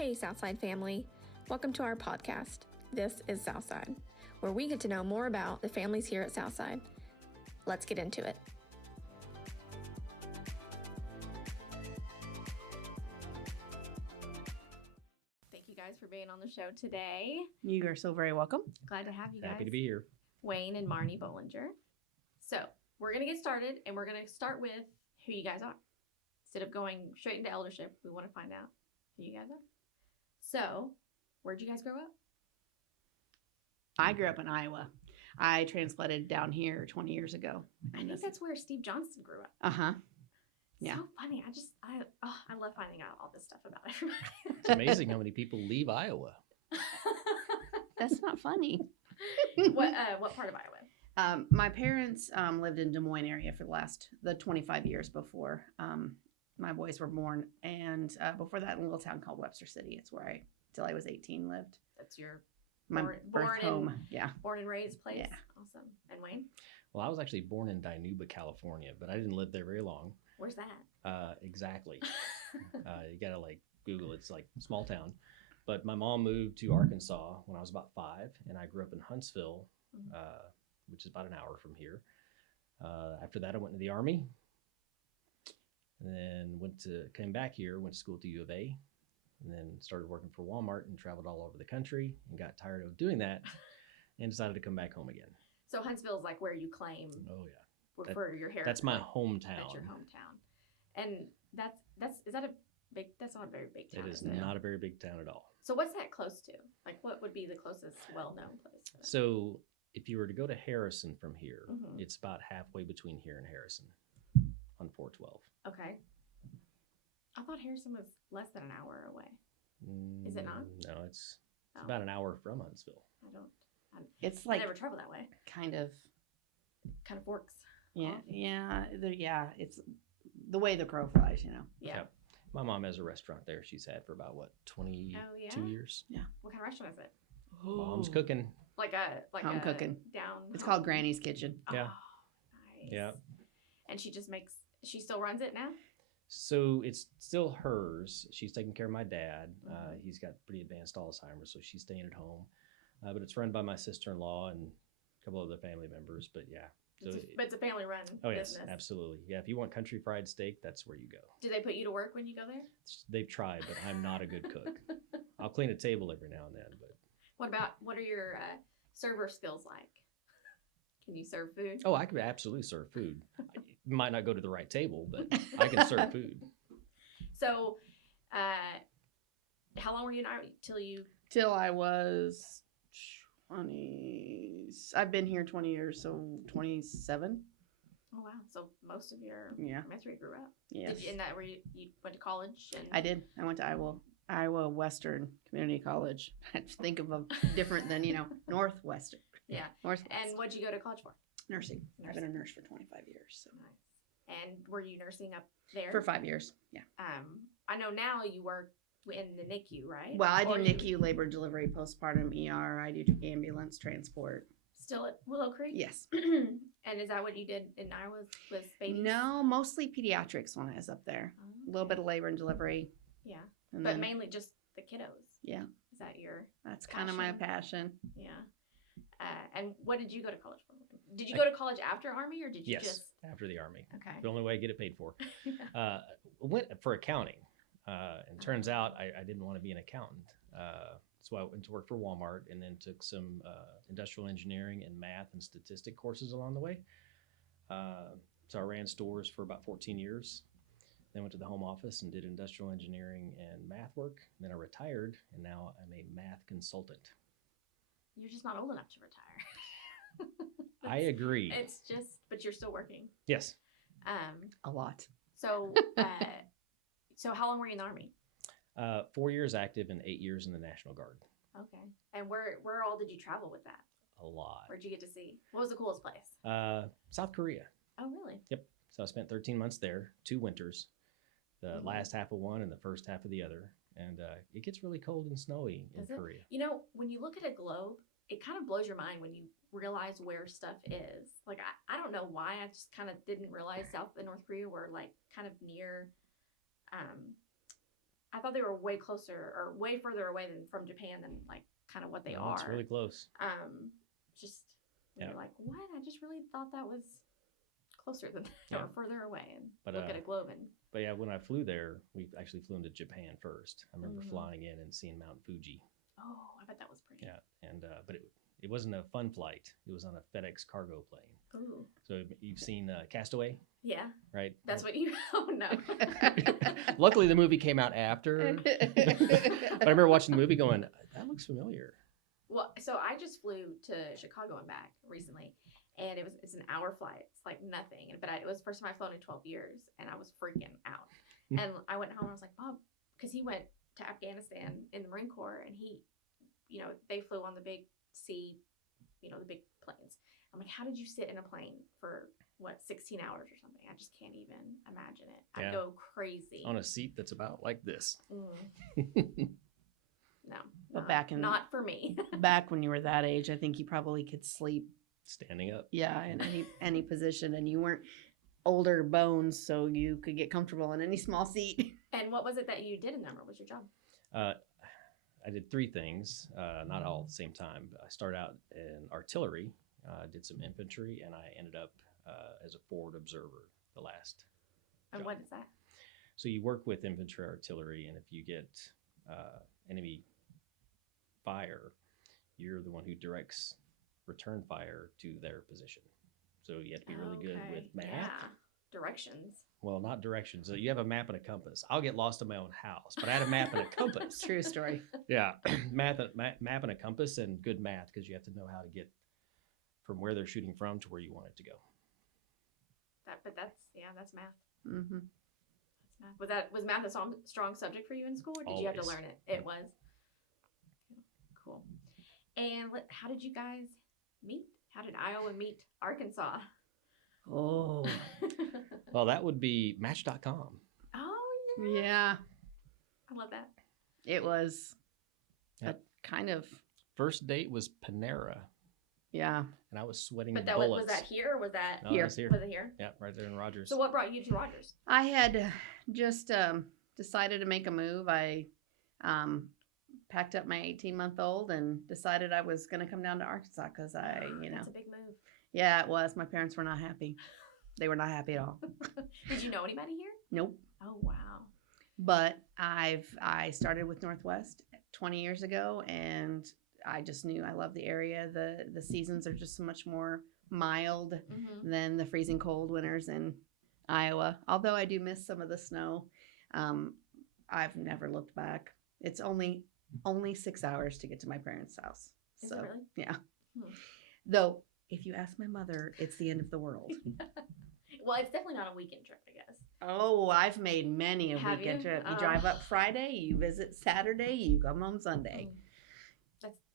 Hey, Southside family. Welcome to our podcast. This is Southside, where we get to know more about the families here at Southside. Let's get into it. Thank you guys for being on the show today. You are so very welcome. Glad to have you guys. Happy to be here. Wayne and Marnie Bolinger. So we're going to get started, and we're going to start with who you guys are. Instead of going straight into eldership, we want to find out who you guys are. So, where'd you guys grow up? I grew up in Iowa. I transplanted down here 20 years ago. I think that's where Steve Johnston grew up. Uh-huh. Yeah. So funny. I love finding out all this stuff about everybody. It's amazing how many people leave Iowa. That's not funny. What part of Iowa? My parents lived in Des Moines area for the 25 years before my boys were born. And before that, in a little town called Webster City. It's where till I was 18, lived. That's your My birth home. Born and raised place. Yeah. Awesome. And Wayne? Well, I was actually born in Dinuba, California, but I didn't live there very long. Where's that? Exactly. You got to Google it. It's small town. But my mom moved to Arkansas when I was about 5, and I grew up in Huntsville, which is about an hour from here. After that, I went to the Army, and then came back here, went to school at the U of A, and then started working for Walmart and traveled all over the country and got tired of doing that and decided to come back home again. So Huntsville is where you claim for your heritage. That's my hometown. That's your hometown. And is that a big, that's not a very big town. It is not a very big town at all. So what's that close to? What would be the closest well-known place for that? So if you were to go to Harrison from here, it's about halfway between here and Harrison on 412. Okay. I thought Harrison was less than an hour away. Is it not? No, it's about an hour from Huntsville. I never travel that way. Kind of works. Yeah. Yeah. It's the way the crow flies, Yeah. Yep. My mom has a restaurant there. She's had for about 22 years. Yeah. What kind of restaurant is it? Mom's cooking. Home cooking. Down. It's called Granny's Kitchen. Yeah. Oh, nice. Yeah. And she still runs it now? So it's still hers. She's taking care of my dad. He's got pretty advanced Alzheimer's, so she's staying at home. But it's run by my sister-in-law and a couple other family members. But yeah. But it's a family-run business. Yes, absolutely. Yeah, if you want country fried steak, that's where you go. Do they put you to work when you go there? They've tried, but I'm not a good cook. I'll clean a table every now and then, but. What are your server skills like? Can you serve food? Oh, I could absolutely serve food. Might not go to the right table, but I can serve food. So, how long were you in Iowa till I was 20? I've been here 20 years, so 27. Oh wow! So most of your that's where you grew up. Yes. And that where you went to college? I did. I went to Iowa Western Community College. I had to think of a different than Northwestern. Yeah. Northwest. And what'd you go to college for? Nursing. I've been a nurse for 25 years. So. Nice. And were you nursing up there? For 5 years, yeah. I know now you work in the NICU, right? Well, I do NICU, labor and delivery, postpartum, ER. I do ambulance transport. Still at Willow Creek? Yes. And is that what you did in Iowa with babies? No, mostly pediatrics when I was up there. A little bit of labor and delivery. Yeah. And but mainly just the kiddos. Yeah. Is that your That's kind of my passion. Yeah. And what did you go to college for? Did you go to college after Army, or did you just? After the Army. Okay. The only way I get it paid for. Went for accounting. And turns out I didn't want to be an accountant. So I went to work for Walmart and then took some industrial engineering and math and statistic courses along the way. So I ran stores for about 14 years. Then went to the home office and did industrial engineering and math work. Then I retired, and now I'm a math consultant. You're just not old enough to retire. I agree. It's just, but you're still working. Yes. A lot. So, so how long were you in the Army? 4 years active and 8 years in the National Guard. Okay. And where all did you travel with that? A lot. Where'd you get to see? What was the coolest place? South Korea. Oh, really? Yep. So I spent 13 months there, 2 winters, the last half of one and the first half of the other. And it gets really cold and snowy in Korea. When you look at a globe, it kind of blows your mind when you realize where stuff is. I don't know why. I just kind of didn't realize South and North Korea were kind of near I thought they were way closer or way further away than from Japan than like kind of what they No, are. It's really close. Just Yeah. you're like, what? I just really thought that was closer than that Yeah. or further away. And But, look at a globe and But yeah, when I flew there, we actually flew into Japan first. I remember Mhm. flying in and seeing Mount Fuji. oh, I bet that was pretty. Yeah, and but it wasn't a fun flight. It was on a FedEx cargo plane. Ooh, So you've seen Castaway, yeah, right? that's what you. Oh no. Luckily, the movie came out after. But I remember watching the movie, going, "That looks familiar." Well, so I just flew to Chicago and back recently, and it's an hour flight. It's like nothing, but it was the first time I've flown in 12 years, and I was freaking out. And I went home and I was like, Bob, because he went to Afghanistan in the Marine Corps, and he, they flew on the big C, the big planes. I'm like, how did you sit in a plane for 16 hours or something? I just can't even imagine it. Yeah. I'd go crazy. On a seat that's about like this. No, But not for me. back when you were that age, I think you probably could sleep, Standing up. yeah, in any position, and you weren't older bones, so you could get comfortable in any small seat. And what was it that you did in there? What was your job? I did 3 things, not all at the same time. I started out in artillery, did some infantry, and I ended up as a forward observer the last And job. what is that? So you work with infantry artillery, and if you get enemy fire, you're the one who directs return fire to their position. So you have to be really good with math. Yeah. Directions. Well, not directions. So you have a map and a compass. I'll get lost in my own house, but I had a map and a compass. True story. Yeah, map and a compass and good math, because you have to know how to get from where they're shooting from to where you want it to go. But that's math. Mm-hmm. That's math. Was math a strong subject for you in school, or did you have to Always. learn it? It was. Cool. And how did you guys meet? How did Iowa meet Arkansas? Oh, Well, that would be Match.com. Oh yeah. I love that. It was Yep. a kind of, First date was Panera, yeah. and I was sweating But that bullets. was that here, or was that No, Here. that's here. Was it here? Yeah, right there in Rogers. So what brought you to Rogers? I had just decided to make a move. I packed up my 18-month-old and decided I was going to come down to Arkansas because That's a big move. yeah, it was. My parents were not happy. They were not happy at all. Did you know anybody here? Nope. Oh wow. But I started with Northwest 20 years ago, and I just knew I love the area. The seasons are just so much more mild Mm-hmm. than the freezing cold winters in Iowa. Although I do miss some of the snow, I've never looked back. It's only 6 hours to get to my parents' house. Is So it really? yeah. Hmm. Though if you ask my mother, it's the end of the world. Well, it's definitely not a weekend trip, I guess. Oh, I've made many a Have weekend you? trip. You Oh. drive up Friday, you visit Saturday, you come home Sunday.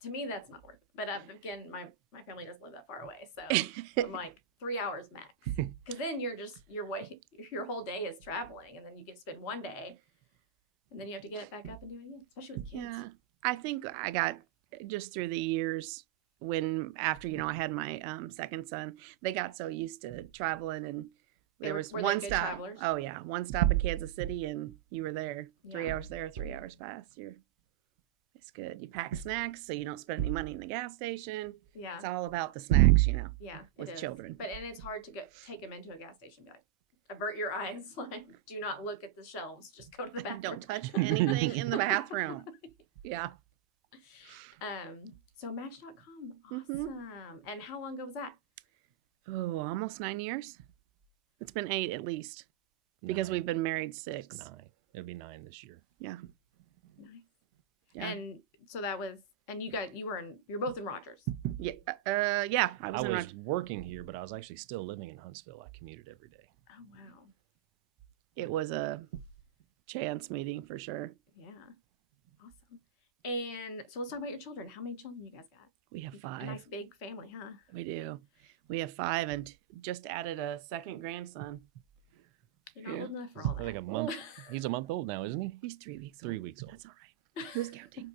To me, that's not worth it. But again, my family doesn't live that far away, so I'm like 3 hours max. Because then your whole day is traveling, and then you get to spend one day, and then you have to get it back up and do it again, especially with kids. Yeah. I think I got just through the years after I had my second son, they got so used to traveling, and there was were they one good stop. travelers? Oh yeah, one stop in Kansas City, and you were there. 3 Yeah. hours there, 3 hours past. It's good. You pack snacks so you don't spend any money in the gas station. Yeah. It's all about the snacks, Yeah, with it is. children. And it's hard to take them into a gas station and be like, avert your eyes, like, do not look at the shelves, just go to the bathroom. Don't touch anything in the bathroom. Yeah. So Match.com, awesome. Mhm. And how long ago was that? Oh, almost 9 years. It's been 8 at least, because 9. we've been married It's 6. 9. It'll be 9 this year. Nice. Yeah. And so that was, and you're both in Rogers. Yeah. Yeah. I I was in was Rochester. working here, but I was actually still living in Huntsville. I commuted every day. Oh wow. It was a chance meeting for sure. Yeah. Awesome. And so let's talk about your children. How many children you guys got? We have You've got 5. a nice big family, huh? We do. We have 5 and just added a second grandson. You're not Yeah. old enough for all I that. think a month. He's a month old now, isn't he? He's 3 weeks 3 old. weeks old. That's all right. Who's counting?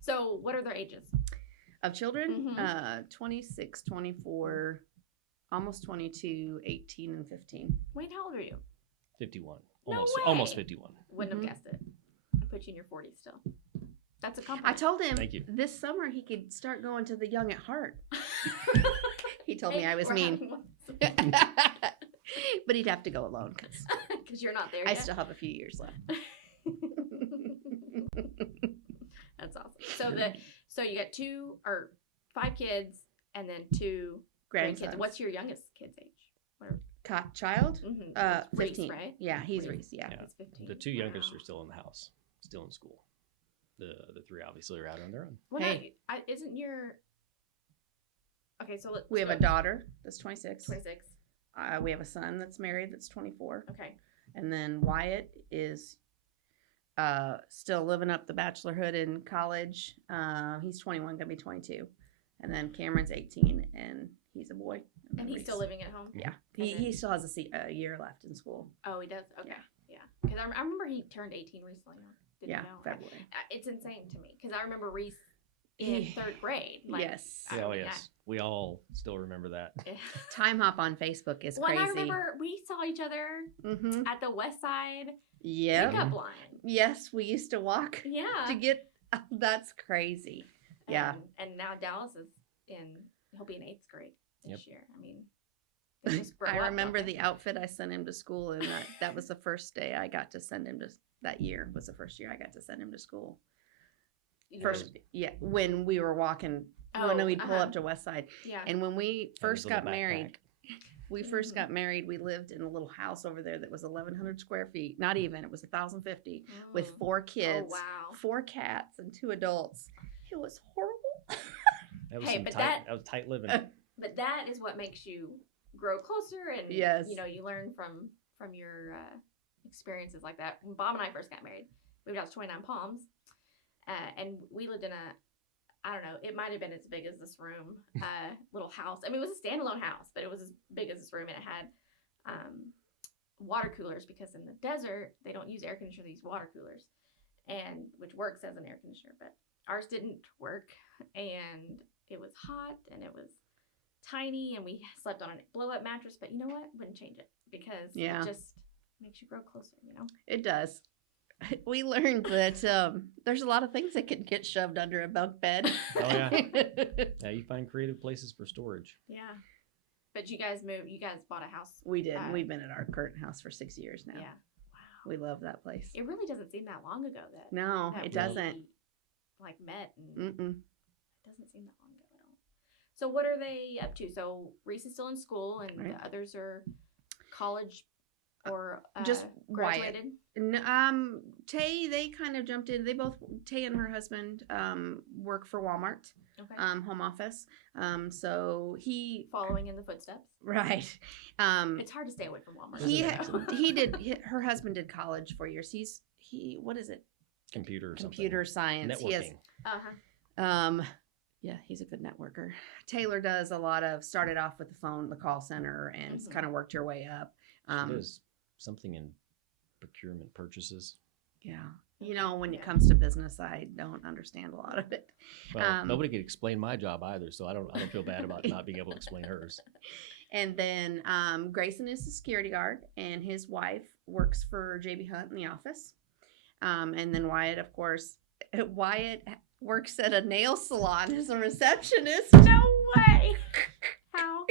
So what are their ages? Of children, Mhm. 26, 24, almost 22, 18, and 15. Wayne, how old are you? 51. No Almost way. almost 51. Wouldn't Mhm. have guessed it. put you in your 40s still. That's a I compliment. told him Thank you. this summer he could start going to the Young at Heart. He told me Hey, I was we're mean. having one. But he'd have to go alone because Because you're not there I yet. still have a few years left. That's awesome. So you got 5 kids and then 2 grandkids. Grandsons. What's your youngest kid's age? Child? Mm-hmm. 15. Reese, right? Yeah, he's Reese. Reese. Yeah. Yeah. He's 15. The 2 youngest Wow. are still in the house, still in school. The 3 obviously are out on their own. Well, Hey. no, isn't your... Okay, so let's We have go. a daughter that's 26. 26. We have a son that's married that's 24. Okay. And then Wyatt is still living up the bachelorhood in college. He's 21, gonna be 22. And then Cameron's 18, and he's a boy. And he's still living at home? Yeah, And he then- still has a year left in school. Oh, he does? Okay. Yeah. Yeah. Because I remember he turned 18 recently. Didn't Yeah, know. February. It's insane to me. Because I remember Reese in Yeah. 3rd grade. Yes. I Oh, mean, yes. We all still remember that. Time hop on Facebook is Well, crazy. and I remember we saw each other Mm-hmm. at the West Side Yep. pickup line. Yes, we used to walk Yeah. to get. That's crazy. Yeah. And now Dallas is he'll be in 8th grade this Yep. year. I mean, they just grow I up, remember don't the they? outfit I sent him to school, and that was the first day I got to send him to. That year was the first year I got to send him to school. First, yeah, when we were walking, when we'd pull up to West Side, Yeah. and when we first little got married, backpack. we lived in a little house over there that was 1,100 square feet. Not even, it was 1,050 with Mm. 4 kids, Oh, wow. 4 cats, and 2 adults. It was horrible. Hey, That was some but that was tight living. But that is what makes you grow closer, and Yes. you learn from your experiences like that. When Bob and I first got married, we moved out to 29 Palms, and we lived in I don't know, it might have been as big as this room, little house. I mean, it was a standalone house, but it was as big as this room, and it had water coolers, because in the desert they don't use air conditioner, they use water coolers, and which works as an air conditioner, but ours didn't work, and it was hot, and it was tiny, and we slept on a blow-up mattress. But you know what? Wouldn't change it, because Yeah. it just makes you grow closer. It does. We learned that there's a lot of things that can get shoved under a bunk bed. Oh, yeah. Yeah, you find creative places for storage. Yeah. But you guys bought a house. We did. We've been at our current house for 6 years now. Yeah. Wow. We love that place. It really doesn't seem that long ago that No, that it we, doesn't. like met, and Mm-mm. it doesn't seem that long ago at all. So what are they up to? So Reese is still in school, and Right. the others are college or Just Wyatt. graduated. Tay, they kind of jumped in. Tay and her husband work for Walmart, Okay. home office. So he, Following in the footsteps. right. It's hard to stay away from Walmart. Her husband did college 4 years. What is it? Computer Science. Networking. He has, yeah, he's a good networker. Taylor does a lot of, started off with the call center, and Mhm. kind of worked her way up. She does something in procurement purchases. Yeah. Okay, When yeah. it comes to business, I don't understand a lot of it. Well, nobody could explain my job either, so I don't feel bad about not being able to explain hers. And then Grayson is the security guard, and his wife works for JB Hunt in the office. And then Wyatt, of course, works at a nail salon as a receptionist. No way. How?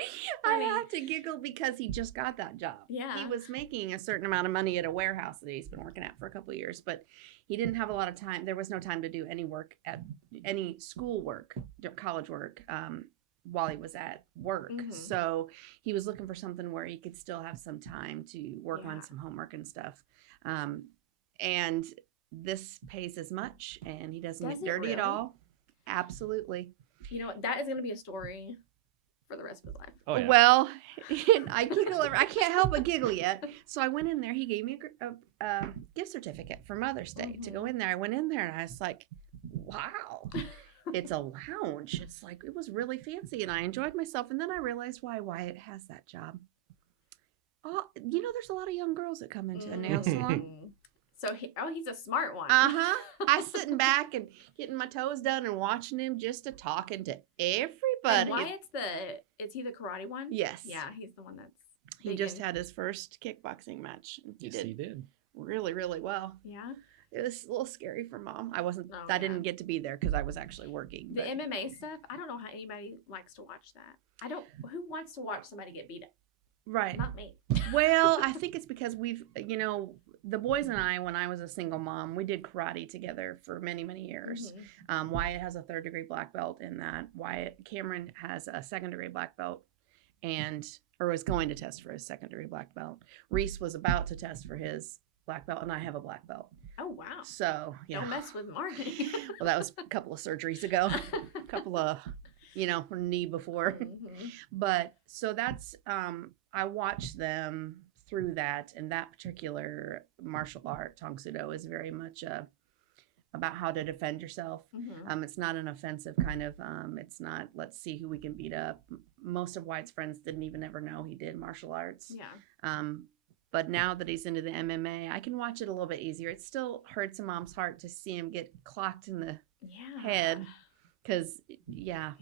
I funny. have to giggle because he just got that job. Yeah. He was making a certain amount of money at a warehouse that he's been working at for a couple of years, but he didn't have a lot of time. There was no time to do any work any school work, college work, while he was at work. Mhm. So he was looking for something where he could still have some time to work Yeah. on some homework and stuff. And this pays as much, and he doesn't Does get it dirty at really? all. Absolutely. You know what? That is going to be a story for the rest of his life. Oh, yeah. Well, I giggle. I can't help but giggle yet. So I went in there. He gave me a gift certificate for Mother's Day to go in there. I went in there, and I was like, "Wow, it's a lounge." It's like, it was really fancy, and I enjoyed myself. And then I realized why Wyatt has that job. Oh, there's a lot of young girls that come into a nail salon. Mm. So he's a smart one. I sitting back and getting my toes done and watching him, just talking to And everybody. Wyatt's is he the karate one? Yes. Yeah, he's the one that's. He big just in- had his first kickboxing match. And he Yes, did he did. really, really well. Yeah. it was a little scary for Mom. Oh, I didn't get to be there because I was actually working. The but- MMA stuff, I don't know how anybody likes to watch that. Who wants to watch somebody get beat up? Right. Not me. Well, I think it's because the boys and I, when I was a single mom, we did karate together for many, many years. Mhm. Wyatt has a 3rd-degree black belt in that. Cameron has a 2nd-degree black belt or was going to test for his 2nd-degree black belt. Reese was about to test for his black belt, and I have a black belt. Oh, wow. So, Don't mess with Marnie. Well, that was a couple of surgeries ago, a couple of, knee before. Mhm. But so that's, I watched them through that, and that particular martial art, Tong Sudo, is very much about how to defend yourself. Mhm. It's not an offensive kind of, it's not, let's see who we can beat up. Most of White's friends didn't even ever know he did martial arts. Yeah. But now that he's into the MMA, I can watch it a little bit easier. It still hurts a mom's heart to see him get clocked in the Yeah. head because, Yeah.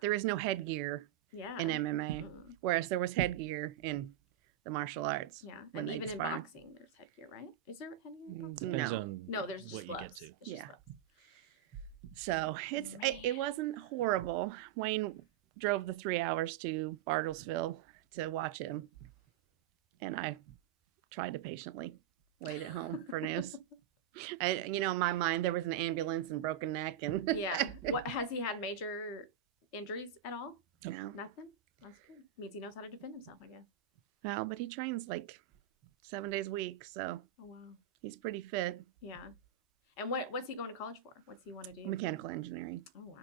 there is no headgear Yeah. in MMA, Mm. whereas there was headgear in the martial arts. Yeah. when And they'd even in spar. boxing, there's headgear, right? Is there headgear in boxing? Depends No. on No, there's just what you get gloves. to. It's just Yeah. gloves. So it wasn't horrible. Wayne drove the 3 hours to Bartlesville to watch him, and I tried to patiently wait at home for news. In my mind, there was an ambulance and broken neck, and Yeah. What has he had major injuries at all? No. Nothing. That's good. Means he knows how to defend himself, I guess. Well, but he trains like 7 days a week, so Oh wow. he's pretty fit. Yeah. And what's he going to college for? What's he want to do? Mechanical engineering. Oh wow.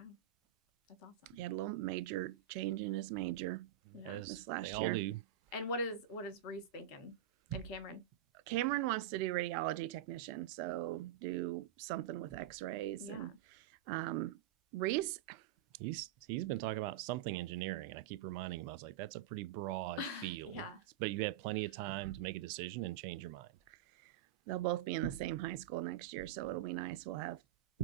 That's awesome. He had a little major change in his major. Yeah. As This last they all year. do. And what is Reese thinking? And Cameron? Cameron wants to do radiology technician, so do something with X-rays. Yeah. And Reese, He's been talking about something engineering, and I keep reminding him. I was like, that's a pretty broad field. Yeah. But you have plenty of time to make a decision and change your mind. they'll both be in the same high school next year, so it'll be nice. We'll have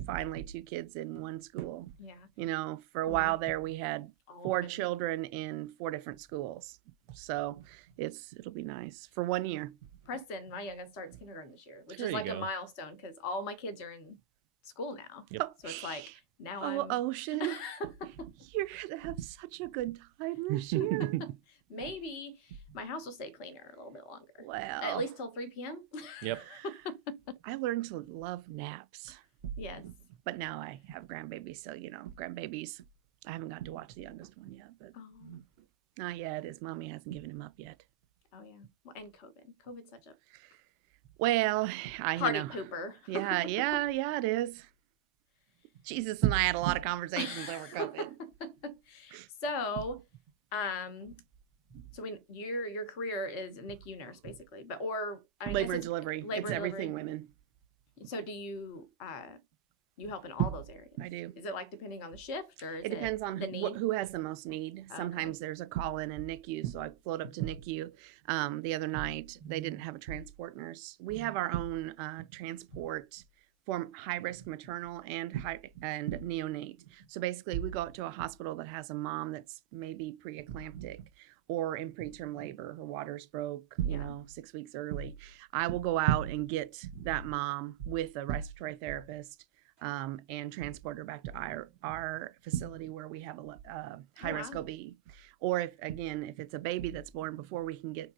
finally 2 kids in one school. Yeah. For a while there, we had All 4 of it. children in 4 different schools, so it'll be nice for 1 year. Preston, my youngest, starts kindergarten this year, which There is you like a go. milestone because all my kids are in school now. Yep. So it's like now Oh, I'm Ocean, you're gonna have such a good time this year. maybe my house will stay cleaner a little bit longer. Well, At least till 3 p.m. Yep. I learned to love naps. Yes. But now I have grandbabies, so grandbabies. I haven't got to watch the youngest one yet, but Oh. not yet. His mommy hasn't given him up yet. Oh yeah. Well, and COVID. COVID's such a Well, party pooper. yeah, it is. Jesus and I had a lot of conversations over COVID. So, your career is a NICU nurse basically, but Labor and delivery. labor It's and everything delivery. women. So do you you help in all those areas? I do. Is it like depending on the shift or is It depends on the need? who has the most need. Okay. Sometimes there's a call in NICU, so I float up to NICU. The other night, they didn't have a transport nurse. We have our own transport for high risk maternal and neonate. So basically, we go out to a hospital that has a mom that's maybe preeclamptic or in preterm labor. Her water's broke, Yeah. 6 weeks early. I will go out and get that mom with a respiratory therapist. And transport her back to our facility where we have a high risk Wow. OB. Or if it's a baby that's born before we can get,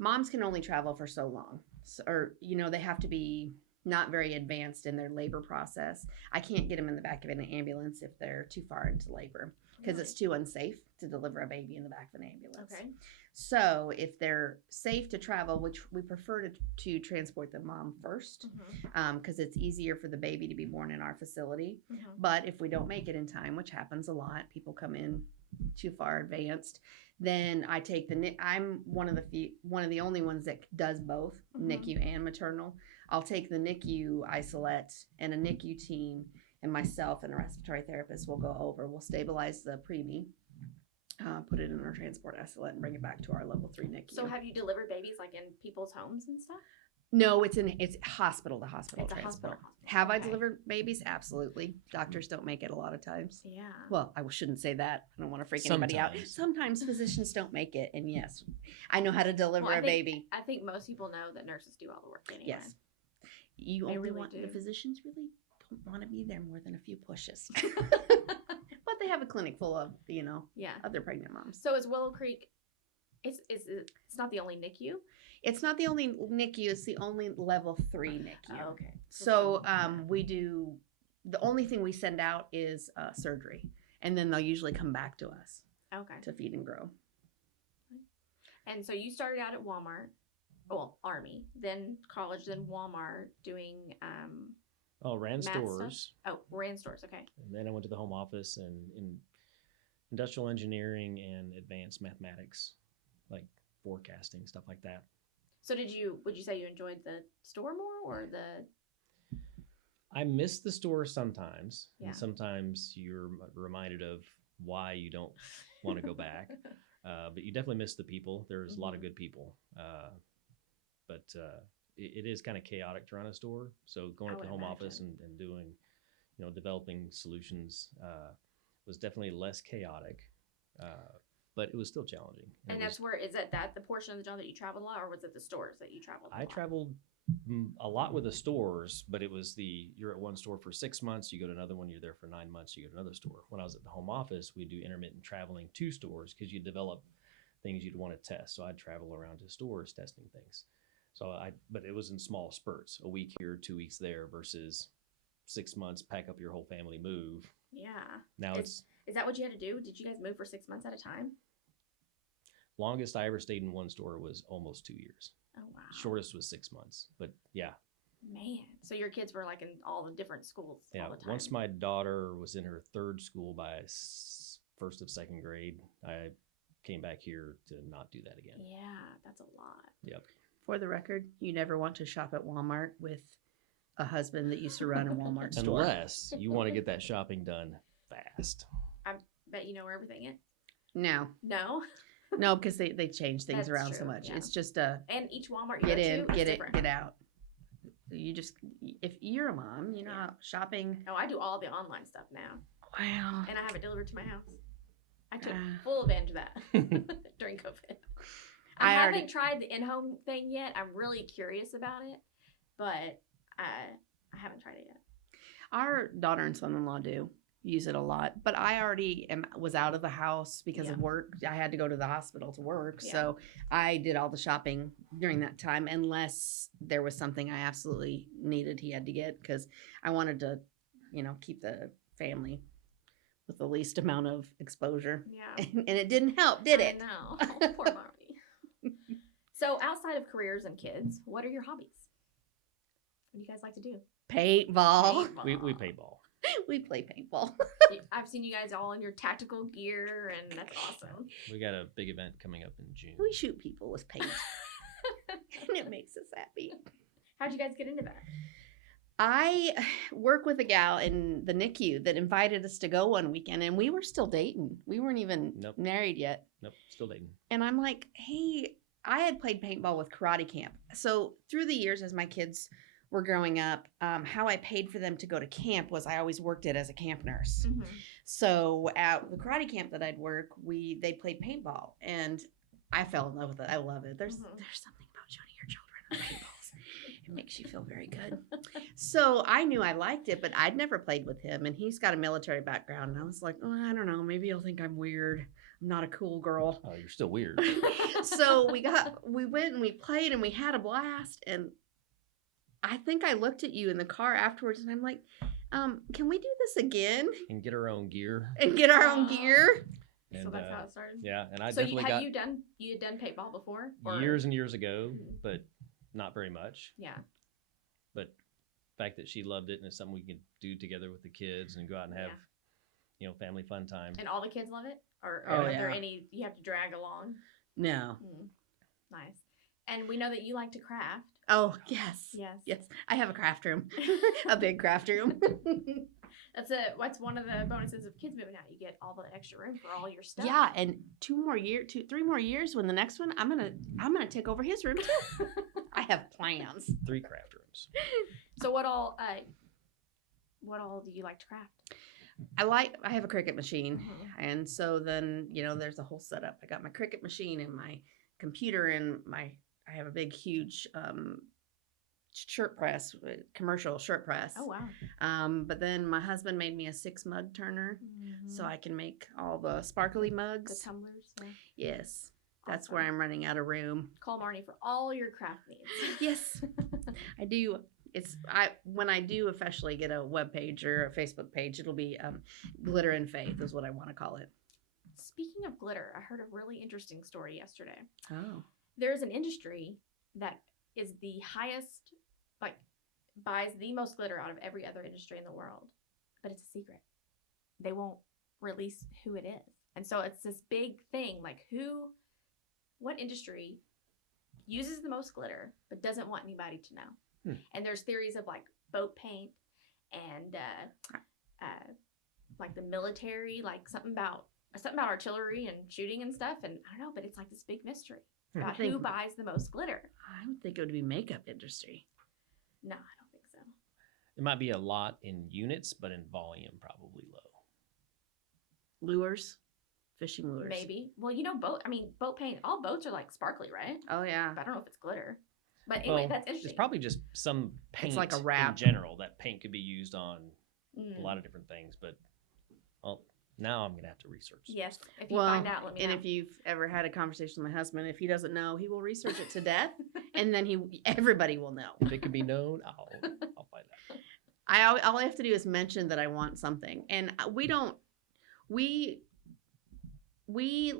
moms can only travel for so long. They have to be not very advanced in their labor process. I can't get them in the back of an ambulance if they're too far into labor because it's too unsafe to deliver a baby in the back of an ambulance. Okay. So if they're safe to travel, which we prefer to transport the mom first, Mhm. because it's easier for the baby to be born in our facility. Mhm. But if we don't make it in time, which happens a lot, people come in too far advanced, then I take I'm one of the only ones that does both Mhm. NICU and maternal. I'll take the NICU isolate and a NICU team, and myself and a respiratory therapist will go over. We'll stabilize the preemie, put it in our transport isolate, and bring it back to our level 3 NICU. So have you delivered babies like in people's homes and stuff? No, it's hospital to hospital It's a transport. hospital. Have I Okay. delivered babies? Absolutely. Doctors don't make it a lot of times. Yeah. Well, I shouldn't say that. I don't want to freak anybody out. Sometimes. Sometimes physicians don't make it, and yes, I know how to deliver Well, I a think- baby. I think most people know that nurses do all the work anyway. Yes. you They only really want do. the physicians really don't want to be there more than a few pushes. But they have a clinic full of, Yeah. other pregnant moms. So is Willow Creek? It's not the only NICU. It's not the only NICU, it's the only level 3 NICU. Oh, okay. So we do, the only thing we send out is surgery. And then they'll usually come back to us Okay. to feed and grow. And so you started out at Walmart, well, Army, then college, then Walmart doing ran math stores. stuff? Oh, ran stores. Okay. And then I went to the home office and in industrial engineering and advanced mathematics, like forecasting, stuff like that. So would you say you enjoyed the store more or the? I miss the store sometimes. Yeah. And sometimes you're reminded of why you don't want to go back. But you definitely miss the people. There's a lot of good people. But it is kind of chaotic to run a store. So going to the home office and doing, developing solutions was definitely less chaotic. But it was still challenging. And that's where, is that the portion of the job that you traveled a lot, or was it the stores that you traveled a lot? I traveled a lot with the stores, but it was you're at one store for 6 months, you go to another one, you're there for 9 months, you go to another store. When I was at the home office, we do intermittent traveling to stores because you develop things you'd want to test. So I'd travel around to stores testing things. But it was in small spurts, a week here, 2 weeks there versus 6 months, pack up your whole family, move. Yeah. Now Is that what you had to do? Did you guys move for 6 months at a time? Longest I ever stayed in one store was almost 2 years. Oh, wow. Shortest was 6 months, but yeah. Man. So your kids were like in all the different schools all the time. Once my daughter was in her third school by first of second grade, I came back here to not do that again. Yeah, that's a lot. Yep. For the record, you never want to shop at Walmart with a husband that used to run a Walmart store. Unless you want to get that shopping done fast. I bet you know where everything is. No. No? No, because they change things That's around so true, much. yeah. It's just And each Walmart you get go in, to is get it, different. get out. You just, if you're a mom, shopping. Oh, I do all the online stuff now. Wow. And I have it delivered to my house. I took Ah. full advantage of that during COVID. I haven't tried the in-home thing yet. I'm really curious about it, but I haven't tried it yet. Our daughter and son-in-law do use it a lot, but I already was out of the house because of work. I had to go to the hospital to work, so I did all the shopping during that time, unless there was something I absolutely needed he had to get, because I wanted to, keep the family with the least amount of exposure. Yeah. And it didn't help, did it? No, poor Marnie. So outside of careers and kids, what are your hobbies? What do you guys like to do? Paintball. We paintball. We play paintball. I've seen you guys all in your tactical gear, and that's awesome. We got a big event coming up in June. We shoot people with paint. And it makes us happy. How'd you guys get into that? I work with a gal in the NICU that invited us to go one weekend, and we were still dating. We weren't even married yet. Nope, still dating. And I'm like, hey, I had played paintball with karate camp. So through the years as my kids were growing up, how I paid for them to go to camp was I always worked it as a camp nurse. Mm-hmm. So at the karate camp that I'd work, they played paintball, and I fell in love with it. I love it. There's something about showing your children on paintballs. It makes you feel very good. So I knew I liked it, but I'd never played with him, and he's got a military background. And I was like, oh, I don't know, maybe he'll think I'm weird. I'm not a cool girl. Oh, you're still weird. So we went and we played, and we had a blast. And I think I looked at you in the car afterwards, and I'm like, can we do this again? And get our own gear. And get our own gear? So that's how it started. Yeah, and I so definitely you had done paintball before? Or? Years and years ago, but not very much. Yeah. But the fact that she loved it and it's something we can do together with the kids and go out and have, family fun time. And all the kids love it? Or Oh, are there yeah. any you have to drag along? No. Nice. And we know that you like to craft. Oh, yes. Yes. Yes. I have a craft room. A big craft room. What's one of the bonuses of kids moving out? You get all the extra room for all your stuff. Yeah, and 3 more years when the next one, I'm gonna take over his room too. I have plans. 3 craft rooms. So what all do you like to craft? I have a Cricut machine, and so then there's a whole setup. I got my Cricut machine and my computer and I have a big huge shirt press, commercial shirt press. Oh wow. But then my husband made me a 6 mug turner, so I can make all the sparkly the mugs. tumblers. Yeah. Yes, that's Awesome. where I'm running out of room. Call Marnie for all your craft needs. Yes, I do. When I do officially get a web page or a Facebook page, it'll be Glitter and Faith is what I want to call it. Speaking of glitter, I heard a really interesting story yesterday. Oh. There's an industry that is the highest, like, buys the most glitter out of every other industry in the world, but it's a secret. They won't release who it is. And so it's this big thing, like what industry uses the most glitter but doesn't want anybody to know? And there's theories of like boat paint and like the military, like something about artillery and shooting and stuff. And I don't know, but it's like this big mystery about who buys the most glitter. I would think it would be makeup industry. No, I don't think so. It might be a lot in units, but in volume, probably low. Lures, fishing lures. Maybe. Well, boat paint, all boats are like sparkly, right? Oh yeah. But I don't know if it's glitter. But anyway, that's interesting. It's probably just some paint It's like a wrap. in general. That paint could be used on a lot of different things, but now I'm going to have to research. Yes. If you find out, let me know. And if you've ever had a conversation with my husband, if he doesn't know, he will research it to death, and then everybody will know. If it can be known, I'll find out. All I have to do is mention that I want something, and we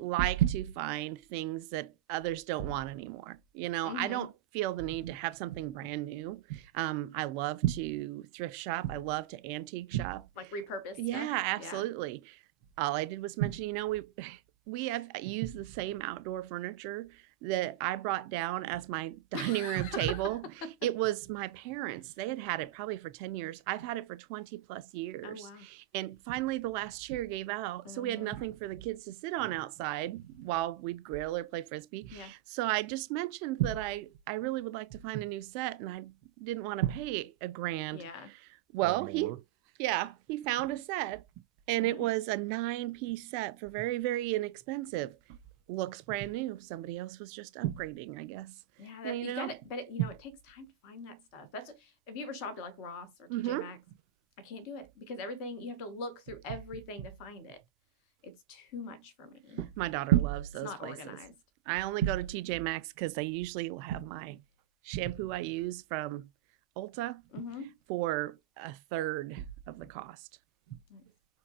like to find things that others don't want anymore. I don't feel the need to have something brand new. I love to thrift shop. I love to antique shop. Like repurpose Yeah, stuff? absolutely. All I did was mention, we have used the same outdoor furniture that I brought down as my dining room table. It was my parents. They had it probably for 10 years. I've had it for 20 plus years. Oh, wow. And finally the last chair gave out. So we had nothing for the kids to sit on outside while we'd grill or play Frisbee. Yeah. So I just mentioned that I really would like to find a new set, and I didn't want to pay $1,000. Yeah. Well, he found a set, and it was a 9-piece set for very, very inexpensive. Looks brand new. Somebody else was just upgrading, I guess. Yeah, you got it. But it takes time to find that stuff. If you ever shopped at like Ross or TJ Maxx, I can't do it because you have to look through everything to find it. It's too much for me. My daughter loves those It's not places. organized. I only go to TJ Maxx because they usually will have my shampoo I use from Ulta for a third of the cost. Nice.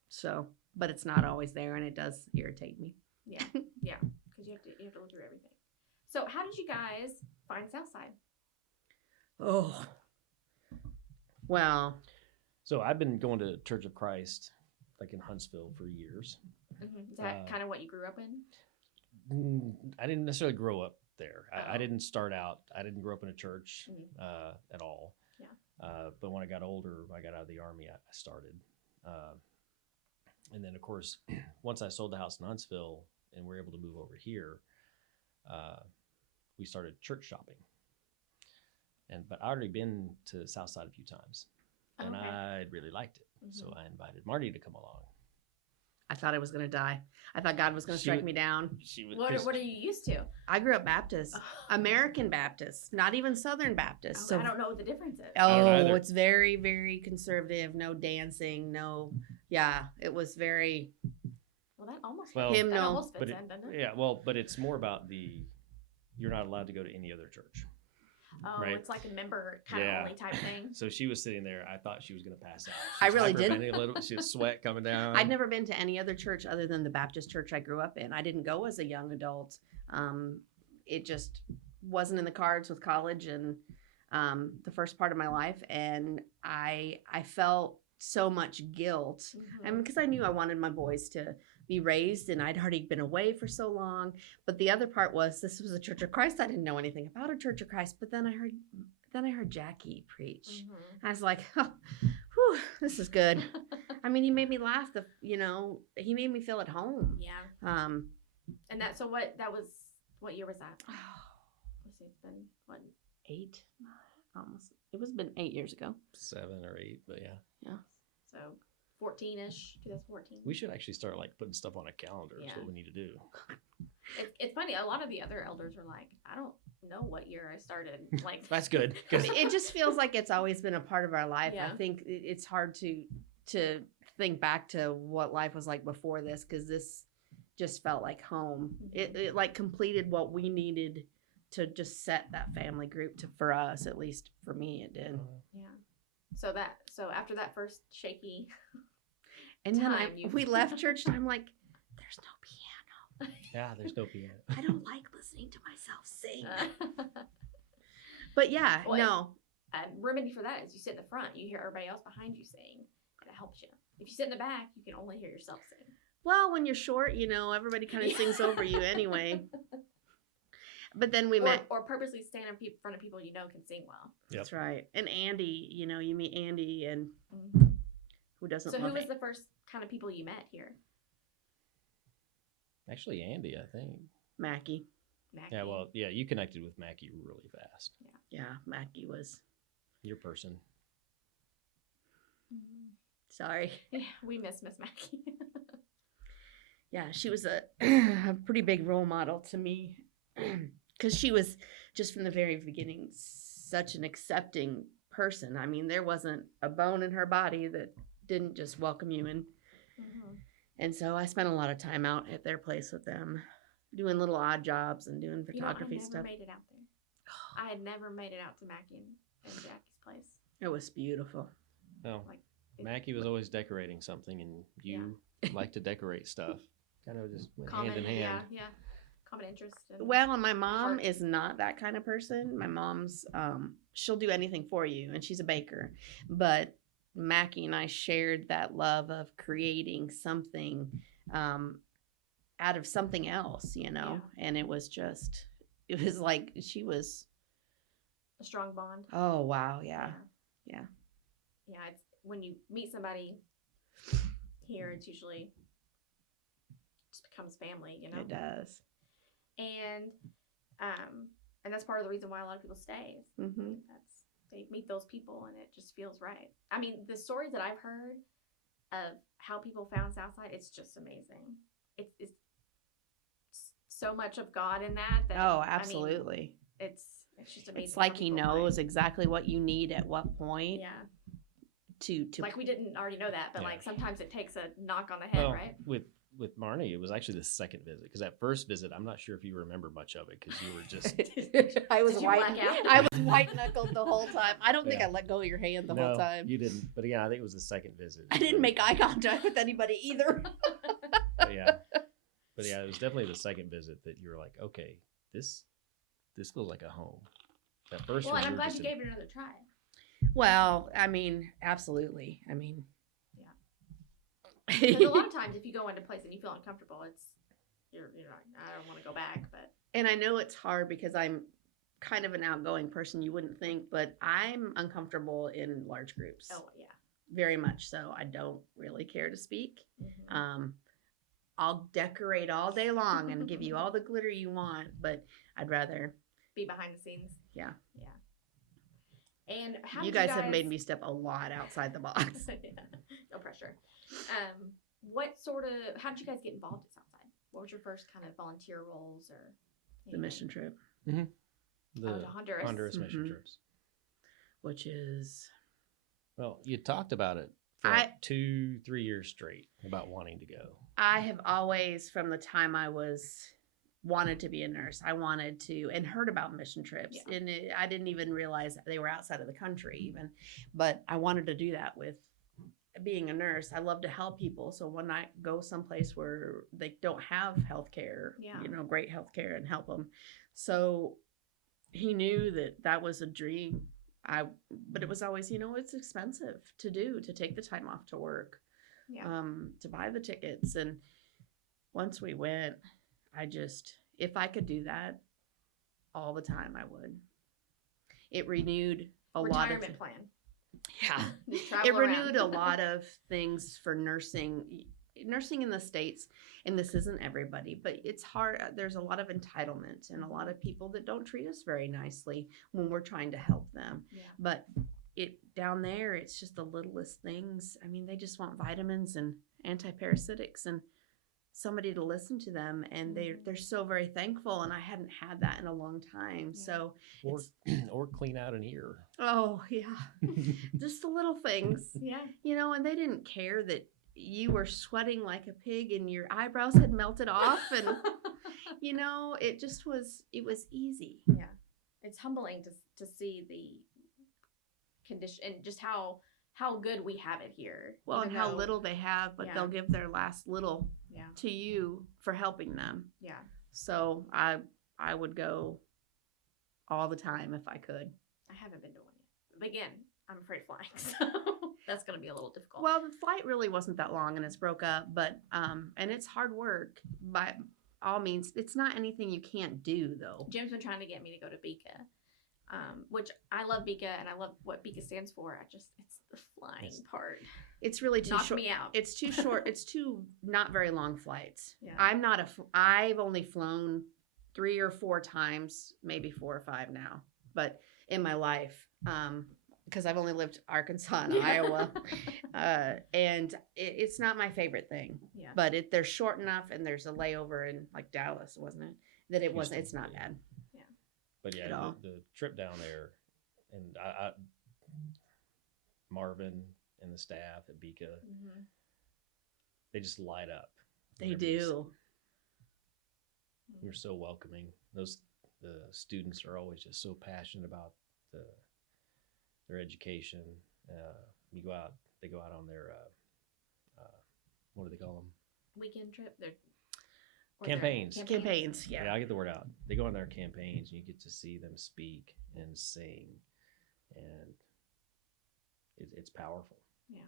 So, but it's not always there, and it does irritate me. Yeah, because you have to look through everything. So, how did you guys find Southside? Oh, well. So I've been going to Church of Christ, like in Huntsville, for years. Is that kind of what you grew up in? I didn't necessarily grow up there. I didn't start out. I didn't grow up in a church at all. Yeah. But when I got older, I got out of the Army, I started. And then, of course, once I sold the house in Huntsville and we were able to move over here, we started church shopping. But I'd already been to Southside a few times, and I really liked it. So I invited Marnie to come along. I thought I was going to die. I thought God was going to strike me down. What are you used to? I grew up Baptist, American Baptist, not even Southern Baptist. So I don't know what the difference is. Oh, it's very, very conservative. No dancing. No. Yeah, it was very. Well, that almost hymnal. That almost fits in, doesn't it? Yeah, but it's more about you're not allowed to go to any other church. Oh, right? It's like a member kind of only type thing. So she was sitting there. I thought she was going to pass out. I really did. She had sweat coming down. I'd never been to any other church other than the Baptist church I grew up in. I didn't go as a young adult. It just wasn't in the cards with college and the first part of my life. And I felt so much guilt. And because I knew I wanted my boys to be raised, and I'd already been away for so long. But the other part was this was a Church of Christ. I didn't know anything about a Church of Christ. But then I heard Jackie preach. I was like, oh, whew, this is good. I mean, he made me laugh. He made me feel at home. Yeah. And what year was that? Let's see, it's been what? 8, almost. It was been 8 years ago. 7 or 8, but yeah. Yeah. So 14-ish, 2014. We should actually start like putting stuff on a calendar. That's what we need to do. It's funny. A lot of the other elders are like, know what year I started. Like That's good. I 'Cause mean, it just feels like it's always been a part of our life. Yeah. I think it's hard to think back to what life was like before this, because this just felt like home. It like completed what we needed to just set that family group for us. At least for me, it did. yeah. So after that first shaky, And then time you- we left church, and I'm like, there's no piano. yeah, there's no piano. I don't like listening to myself sing. But yeah, Well, no. a remedy for that is you sit in the front. You hear everybody else behind you sing, and it helps you. If you sit in the back, you can only hear yourself sing. Well, when you're short, everybody kind of sings over you anyway. But then we met. Or purposely stand in front of people you know can sing well. Yep. That's right. And Andy, you meet Andy, and who doesn't So love who was it? the first kind of people you met here? Actually, Andy, I think. Mackie. Mackie. Yeah, well, yeah, you connected with Mackie really fast. Yeah, Mackie was. Your person. Mhm. Sorry. Yeah, we miss Miss Mackie. Yeah, she was a pretty big role model to me, because she was just from the very beginning such an accepting person. I mean, there wasn't a bone in her body that didn't just welcome you in. And so I spent a lot of time out at their place with them, doing little odd jobs and doing photography I never stuff. made it out there. I had never made it out to Mackie and Jackie's place. It was beautiful. No, Like Mackie was always decorating something, and you like to decorate stuff. Kind of just went hand in hand. Yeah. Common interest. And Well, and my mom Heart. is not that kind of person. My mom's, she'll do anything for you, and she's a baker. But Mackie and I shared that love of creating something out of something else, Yeah. And it was like she was, a strong bond. oh, wow, yeah. Yeah. Yeah, it's when you meet somebody here, it's usually just becomes family, It does. And that's part of the reason why a lot of people stay. Mm-hmm. They meet those people and it just feels right. I mean, the stories that I've heard of how people found Southside, it's just amazing. It's so much of God in that. Oh, I mean, absolutely. it's just amazing. It's how like he people knows find- exactly what you need at what point Yeah. to Like we didn't already know that, but Yeah. like sometimes it takes a knock on the head, Well, right? with Marnie, it was actually the second visit, because that first visit, I'm not sure if you remember much of it, because you were just I was Did you white. black out? I was white knuckled the whole time. I don't think Yeah. I let go of your hand the no, whole time. you didn't. But again, I think it was the second visit. I didn't make eye contact with anybody either. But yeah, it was definitely the second visit that you were like, okay, this feels like a home. That first Well, one, and I'm you were glad just you in- gave it another try. Well, I mean, absolutely. I mean, Because a lot of times, if you go into a place and you feel uncomfortable, you're like, I don't want to go back. But and I know it's hard because I'm kind of an outgoing person. You wouldn't think, but I'm uncomfortable in large groups. oh yeah, Very much so. I don't really care to speak. Mhm. I'll decorate all day long and give you all the glitter you want, but I'd rather. Be behind the scenes. Yeah. And how You did guys have made me step a lot outside the box. Yeah, no pressure. How did you guys get involved at Southside? What was your first kind of volunteer roles or The anything? mission trip, the to Honduras. Honduras mission Mhm. trips. which is Well, you talked about it for like 2-3 years straight about wanting to go. I have always, from the time I wanted to be a nurse, I wanted to, and heard about mission trips. Yeah. And I didn't even realize that they were outside of the country even, but I wanted to do that with being a nurse. I love to help people. So when I go someplace where they don't have healthcare, Yeah. great healthcare, and help them. So he knew that was a dream. But it was always, it's expensive to take the time off to work, Yeah. to buy the tickets. And once we went, if I could do that all the time, I would. It renewed a lot of, Retirement plan. yeah, Just travel it renewed around. a lot of things for nursing in the States. And this isn't everybody, but it's hard. There's a lot of entitlement and a lot of people that don't treat us very nicely when we're trying to help them. Yeah. But down there, it's just the littlest things. I mean, they just want vitamins and antiparasitics, and somebody to listen to them, and they're so very thankful, and I hadn't had that in a long time. Yeah. So Or it's, or clean out an ear. oh yeah, just the little things, Yeah. and they didn't care that you were sweating like a pig and your eyebrows had melted off, and it was easy. Yeah. It's humbling to see the condition and just how good we have it here. Well, even and how though- little they have, but Yeah. they'll give their last little Yeah. to you for helping them. Yeah. So I would go all the time if I could. I haven't been to one yet. But again, I'm afraid of flying, so that's going to be a little difficult. Well, the flight really wasn't that long, and it's broke up, but and it's hard work. By all means, it's not anything you can't do though. Jim's been trying to get me to go to Bika, which I love Bika and I love what Bika stands for. It's the flying part. It's really too Knocked short. me out. It's too short. It's two not very long flights. Yeah. I've only flown 3 or 4 times, maybe 4 or 5 now, but in my life, because I've only lived Arkansas and Iowa, and it's not my favorite thing. Yeah. But they're short enough, and there's a layover in like Dallas, wasn't it? That it wasn't. It's Houston, not yeah. bad. But At yeah, all. the trip down there, and I Marvin and the staff at Bika, Mhm. they just light up. They whenever you see do. You're so welcoming. The students are always just so passionate about their education. They go out on their what do they call them? Weekend trip. Campaigns. Campaigns, yeah. I get the word out. They go on their campaigns, and you get to see them speak and sing, and it's powerful. Yeah.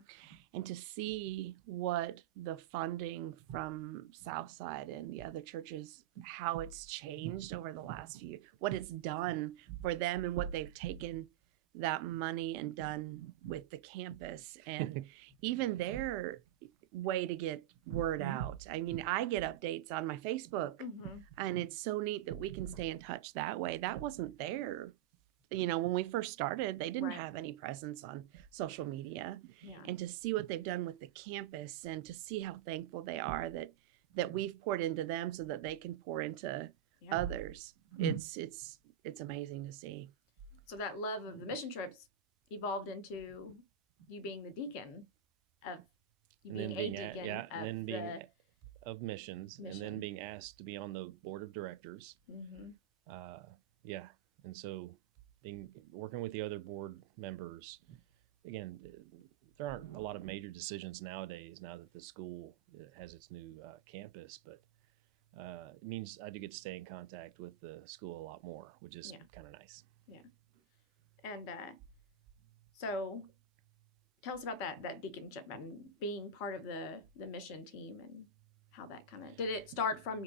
And to see what the funding from Southside and the other churches, how it's changed over the last few years, what it's done for them, and what they've taken that money and done with the campus, and even their way to get word out. I mean, I get updates on my Facebook, Mhm. and it's so neat that we can stay in touch that way. That wasn't there. When we first started, they didn't Right. have any presence on social media. Yeah. And to see what they've done with the campus, and to see how thankful they are that we've poured into them so that they can pour into Yeah. others. It's amazing to see. So that love of the mission trips evolved into you being the deacon of you And then being a being deacon of and then being the. of missions, and Mission. then being asked to be on the board of directors. Mhm. And so working with the other board members, again, there aren't a lot of major decisions nowadays now that the school has its new campus, but it means I do get to stay in contact with the school a lot more, which is Yeah. kind of nice. And so tell us about that deaconship and being part of the mission team, and how that kind of did it start from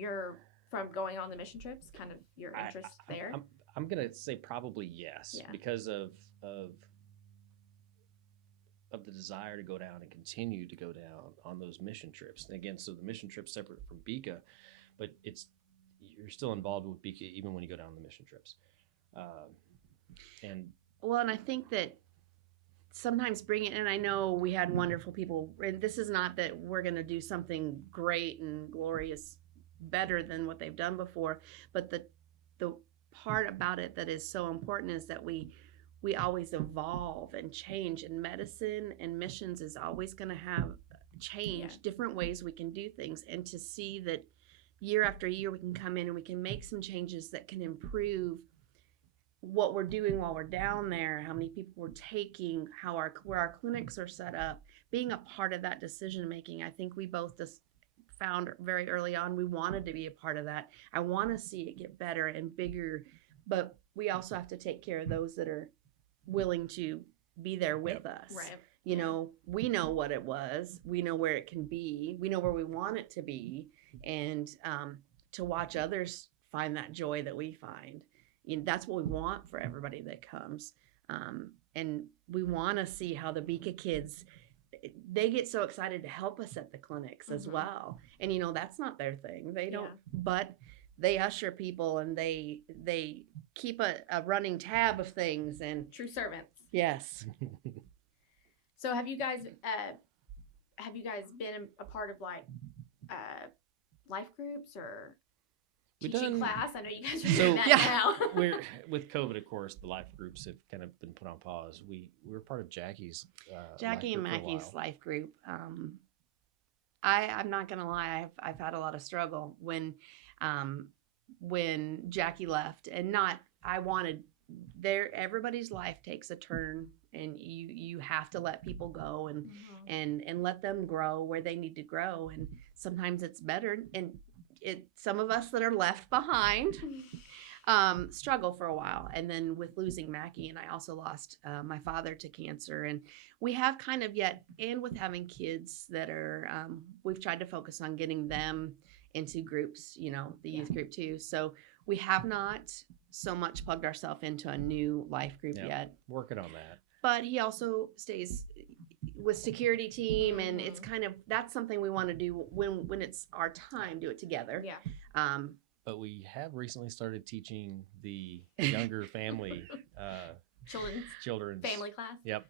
going on the mission trips, kind of your interest there. I'm gonna say probably yes, Yeah. because of the desire to go down and continue to go down on those mission trips. And again, so the mission trip's separate from Bika, but you're still involved with Bika even when you go down on the mission trips. And Well, and I think that sometimes and I know we had wonderful people, and this is not that we're going to do something great and glorious better than what they've done before, but the part about it that is so important is that we always evolve and change, and medicine and missions is always going to have change, different ways we can do things, and to see that year after year we can come in and we can make some changes that can improve what we're doing while we're down there, how many people we're taking, where our clinics are set up, being a part of that decision making. I think we both just found very early on we wanted to be a part of that. I want to see it get better and bigger, but we also have to take care of those that are willing to be there with us. Right. We know what it was, we know where it can be, we know where we want it to be, and to watch others find that joy that we find. That's what we want for everybody that comes. And we want to see how the Bika kids, they get so excited to help us at the clinics as Mhm. well. And that's not their thing. They don't, Yeah. but they usher people, and they keep a running tab of things. And True servants. yes. So have you guys been a part of life groups or We've teaching done- class? I know you guys are So- doing that Yeah. now. We're with COVID, of course, the life groups have kind of been put on pause. We're part of Jackie's Jackie and life group for a Mackie's while. life group. I'm not gonna lie, I've had a lot of struggle when Jackie left, and not I wanted everybody's life takes a turn, and you have to let people go and let them grow where they need to grow, and sometimes it's better, and some of us that are left behind struggle for a while. And then with losing Mackie, and I also lost my father to cancer, and we have kind of yet, and with having kids that are we've tried to focus on getting them into groups, the youth group too. So we have not so much plugged ourselves into a new life group yet. Working on that. But he also stays with security team, and it's kind of, that's something we want to do when it's our time, do it together. Yeah. But we have recently started teaching the younger family children's Family class. Yep.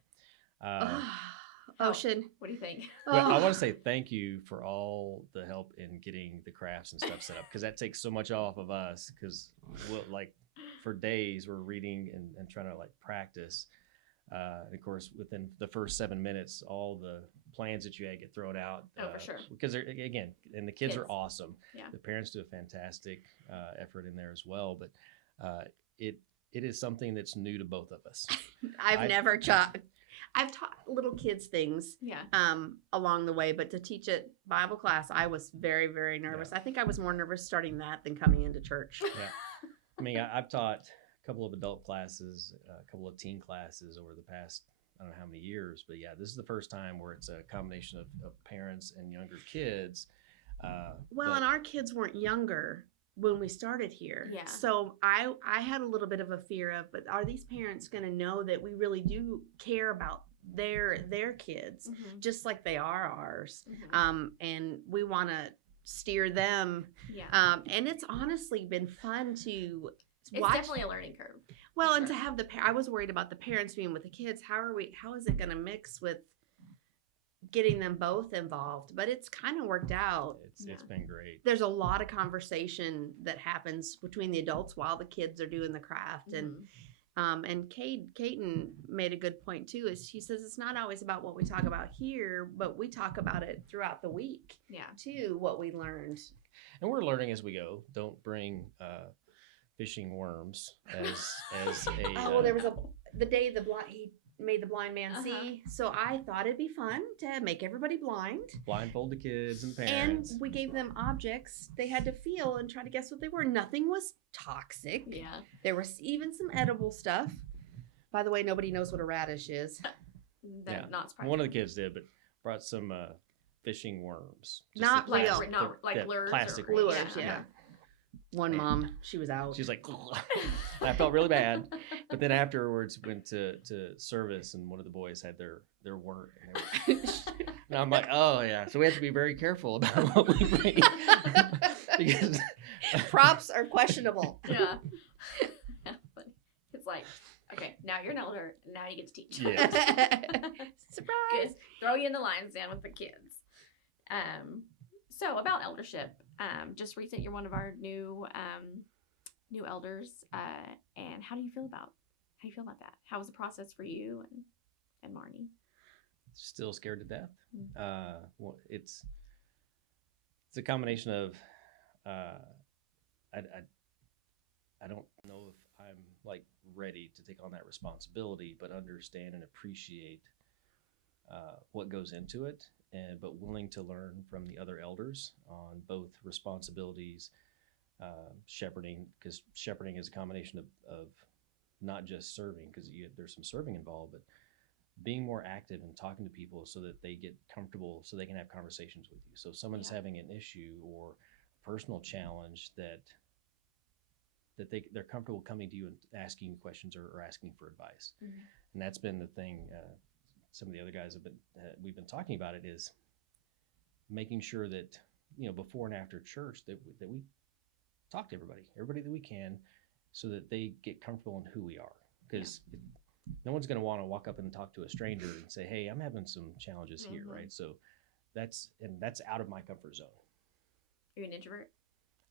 Ocean. What do you think? Well, I want to say thank you for all the help in getting the crafts and stuff set up, because that takes so much off of us, because for days we're reading and trying to practice. And of course, within the first 7 minutes, all the plans that you had get thrown out. Oh, for sure. Because again, and the kids are Kids. awesome. Yeah. The parents do a fantastic effort in there as well. But it is something that's new to both of us. I've never taught. I've taught little kids things Yeah. along the way, but to teach it Bible class, I was very, very nervous. Yeah. I think I was more nervous starting that than coming into church. Yeah. I mean, I've taught a couple of adult classes, a couple of teen classes over the past, I don't know how many years, but yeah, this is the first time where it's a combination of parents and younger kids. And our kids weren't younger when we started here. Yeah. So I had a little bit of a fear of, but are these parents going to know that we really do care about their kids just like they are ours? And we want to steer them. Yeah. And it's honestly been fun to It's watch. definitely a learning curve. Well, and sure. to have I was worried about the parents being with the kids. How is it going to mix with getting them both involved? But it's kind of worked out. It's been great. There's a lot of conversation that happens between the adults while the kids are doing the craft. And Caden made a good point too, is he says it's not always about what we talk about here, but we talk about it throughout the week too, what we learned. And we're learning as we go. Don't bring fishing worms as a there was the day he made the blind man see, so I thought it'd be fun to make everybody blind, blindfold the kids and parents, and we gave them objects they had to feel and try to guess what they were. Nothing was toxic. Yeah. There was even some edible stuff. By the way, nobody knows what a radish is. Not surprising. One of the kids did, but brought some fishing worms. Not the real. Not like lures plastic or Lures, ones. yeah. One mom, she was out. She's like, I felt really bad. But then afterwards went to service, and one of the boys had their worm. And I'm like, oh yeah. So we have to be very careful about what we bring. Because props are questionable. Yeah. But it's like, okay, now you're an elder, now you get to teach. Yeah. Surprise. Good. Throw you in the lion's den with the kids. So about eldership, just recent, you're one of our new elders, and how do you feel about that? How was the process for you and Marnie? Still scared to death. Well, it's a combination of I don't know if I'm ready to take on that responsibility, but understand and appreciate what goes into it, but willing to learn from the other elders on both responsibilities, shepherding, because shepherding is a combination of not just serving, because there's some serving involved, but being more active and talking to people so that they get comfortable, so they can have conversations with you. So if someone's having an issue or personal challenge that they're comfortable coming to you and asking you questions or asking for advice. And that's been the thing. Some of the other guys we've been talking about it, is making sure that before and after church that we talk to everybody that we can, so that they get comfortable in who we are, because no one's going to want to walk up and talk to a stranger and say, hey, I'm having some challenges here, right? So that's out of my comfort zone. Are you an introvert?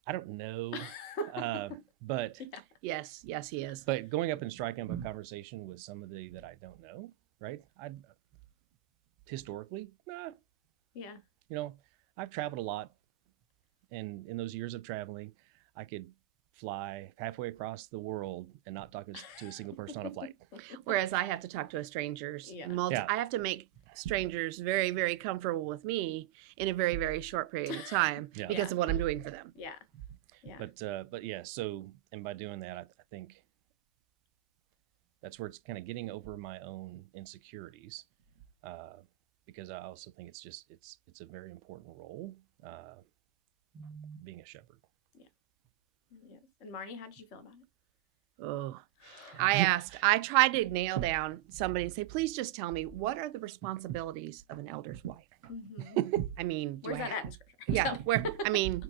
I don't know, but Yes, he is. but going up and striking up a conversation with somebody that I don't know, right? I historically, Yeah. you know, I've traveled a lot, and in those years of traveling, I could fly halfway across the world and not talk to a single person on a flight. Whereas I have to talk to strangers. Yeah. Yeah. I have to make strangers very, very comfortable with me in a very, very short period of time Yeah. because of what I'm doing for them. Yeah. Yeah. But yeah, so, and by doing that, I think that's where it's kind of getting over my own insecurities, because I also think it's a very important role, being a shepherd. Yes. And Marnie, how did you feel about it? Oh, I tried to nail down somebody and say, please just tell me, what are the responsibilities of an elder's wife? Mm-hmm. I mean, Where's that at in scripture? Yeah,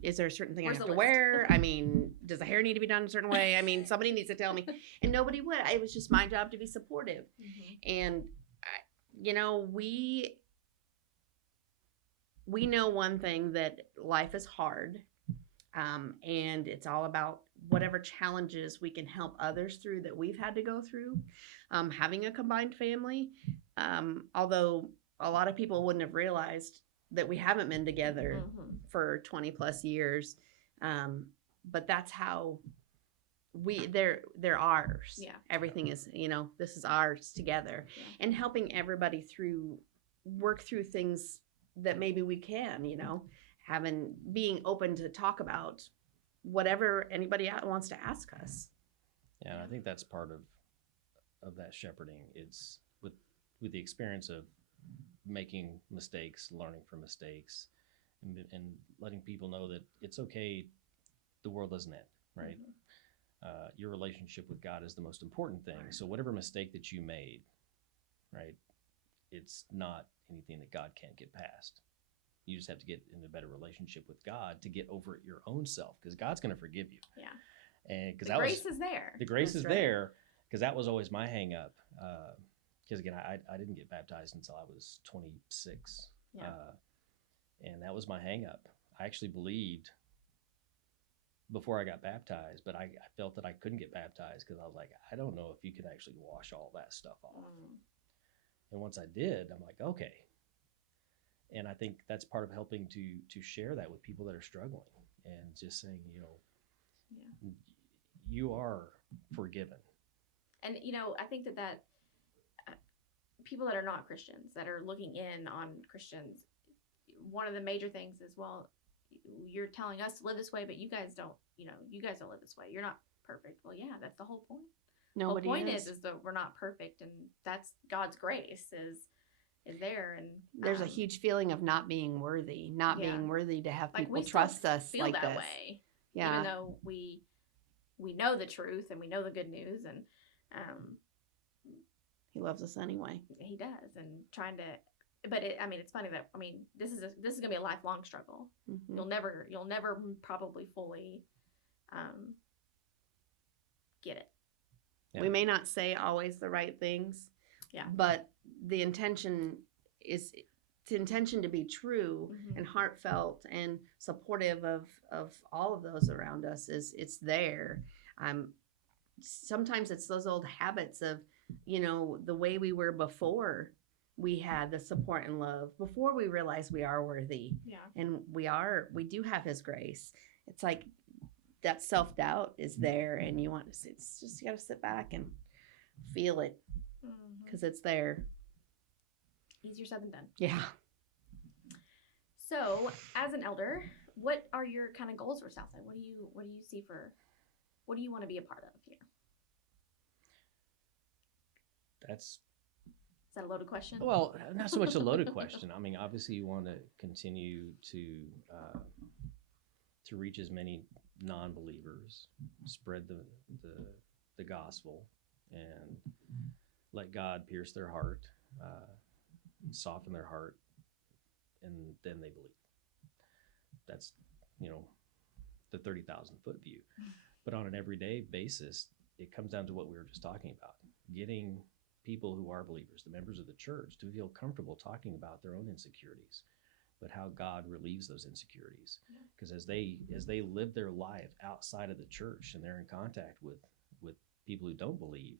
is there a certain thing Where's I have the to list? wear? I mean, does the hair need to be done a certain way? I mean, somebody needs to tell me. And nobody would. It was just my job to be supportive. Mm-hmm. And, we know one thing, that life is hard. And it's all about whatever challenges we can help others through that we've had to go through. Having a combined family, although a lot of people wouldn't have realized that we haven't been together Mm-hmm. for 20 plus years. But that's how they're ours. Yeah. Everything is, this is ours together. Yeah. And helping everybody work through things that maybe we can, being open to talk about whatever anybody wants to ask us. Yeah, and I think that's part of that shepherding. It's with the experience of making mistakes, learning from mistakes, and letting people know that it's okay. The world doesn't end, right? Mm-hmm. Your relationship with God is the most important thing. So whatever mistake that you made, right, it's not anything that God can't get past. You just have to get in a better relationship with God to get over it your own self, because God's going to forgive you. Yeah. And because the grace is there. The grace That's is right. there, because that was always my hang up. Because again, I didn't get baptized until I was 26. Yeah. And that was my hang up. I actually believed before I got baptized, but I felt that I couldn't get baptized because I was like, I don't know if you could actually wash all that stuff off. And once I did, I'm like, okay. And I think that's part of helping to share that with people that are struggling, and just saying, you are forgiven. And I think that people that are not Christians, that are looking in on Christians, one of the major things is, well, you're telling us to live this way, but you guys don't live this way. You're not perfect. Well, yeah, that's the whole point. Nobody the whole point is. is that we're not perfect, and that's God's grace is there. And there's a huge feeling of not being worthy to have like people we trust still us feel like that this. way, Yeah. even though we know the truth and we know the good news, and He loves us anyway. He does, and trying to. But it's funny that this is gonna be a lifelong struggle. Mm-hmm. You'll never probably fully get it. Yeah. We may not say always the right things. Yeah. But the intention is to be true, Mm-hmm. and heartfelt and supportive of all of those around us. It's there. Sometimes it's those old habits of, the way we were before we had the support and love, before we realized we are worthy. Yeah. And we do have His grace. It's like that self-doubt is there, and you got to sit back and feel it, because it's there. Easier said than done. Yeah. So, as an elder, what are your kind of goals for Southside? What do you see what do you want to be a part of here? Is that a loaded question? Well, not so much a loaded question. Obviously you want to continue to reach as many non-believers, spread the gospel, and let God pierce their heart, soften their heart, and then they believe. That's, the 30,000 foot view. But on an everyday basis, it comes down to what we were just talking about, getting people who are believers, the members of the church, to feel comfortable talking about their own insecurities, but how God relieves those insecurities. Yeah. Because as they live their life outside of the church and they're in contact with people who don't believe,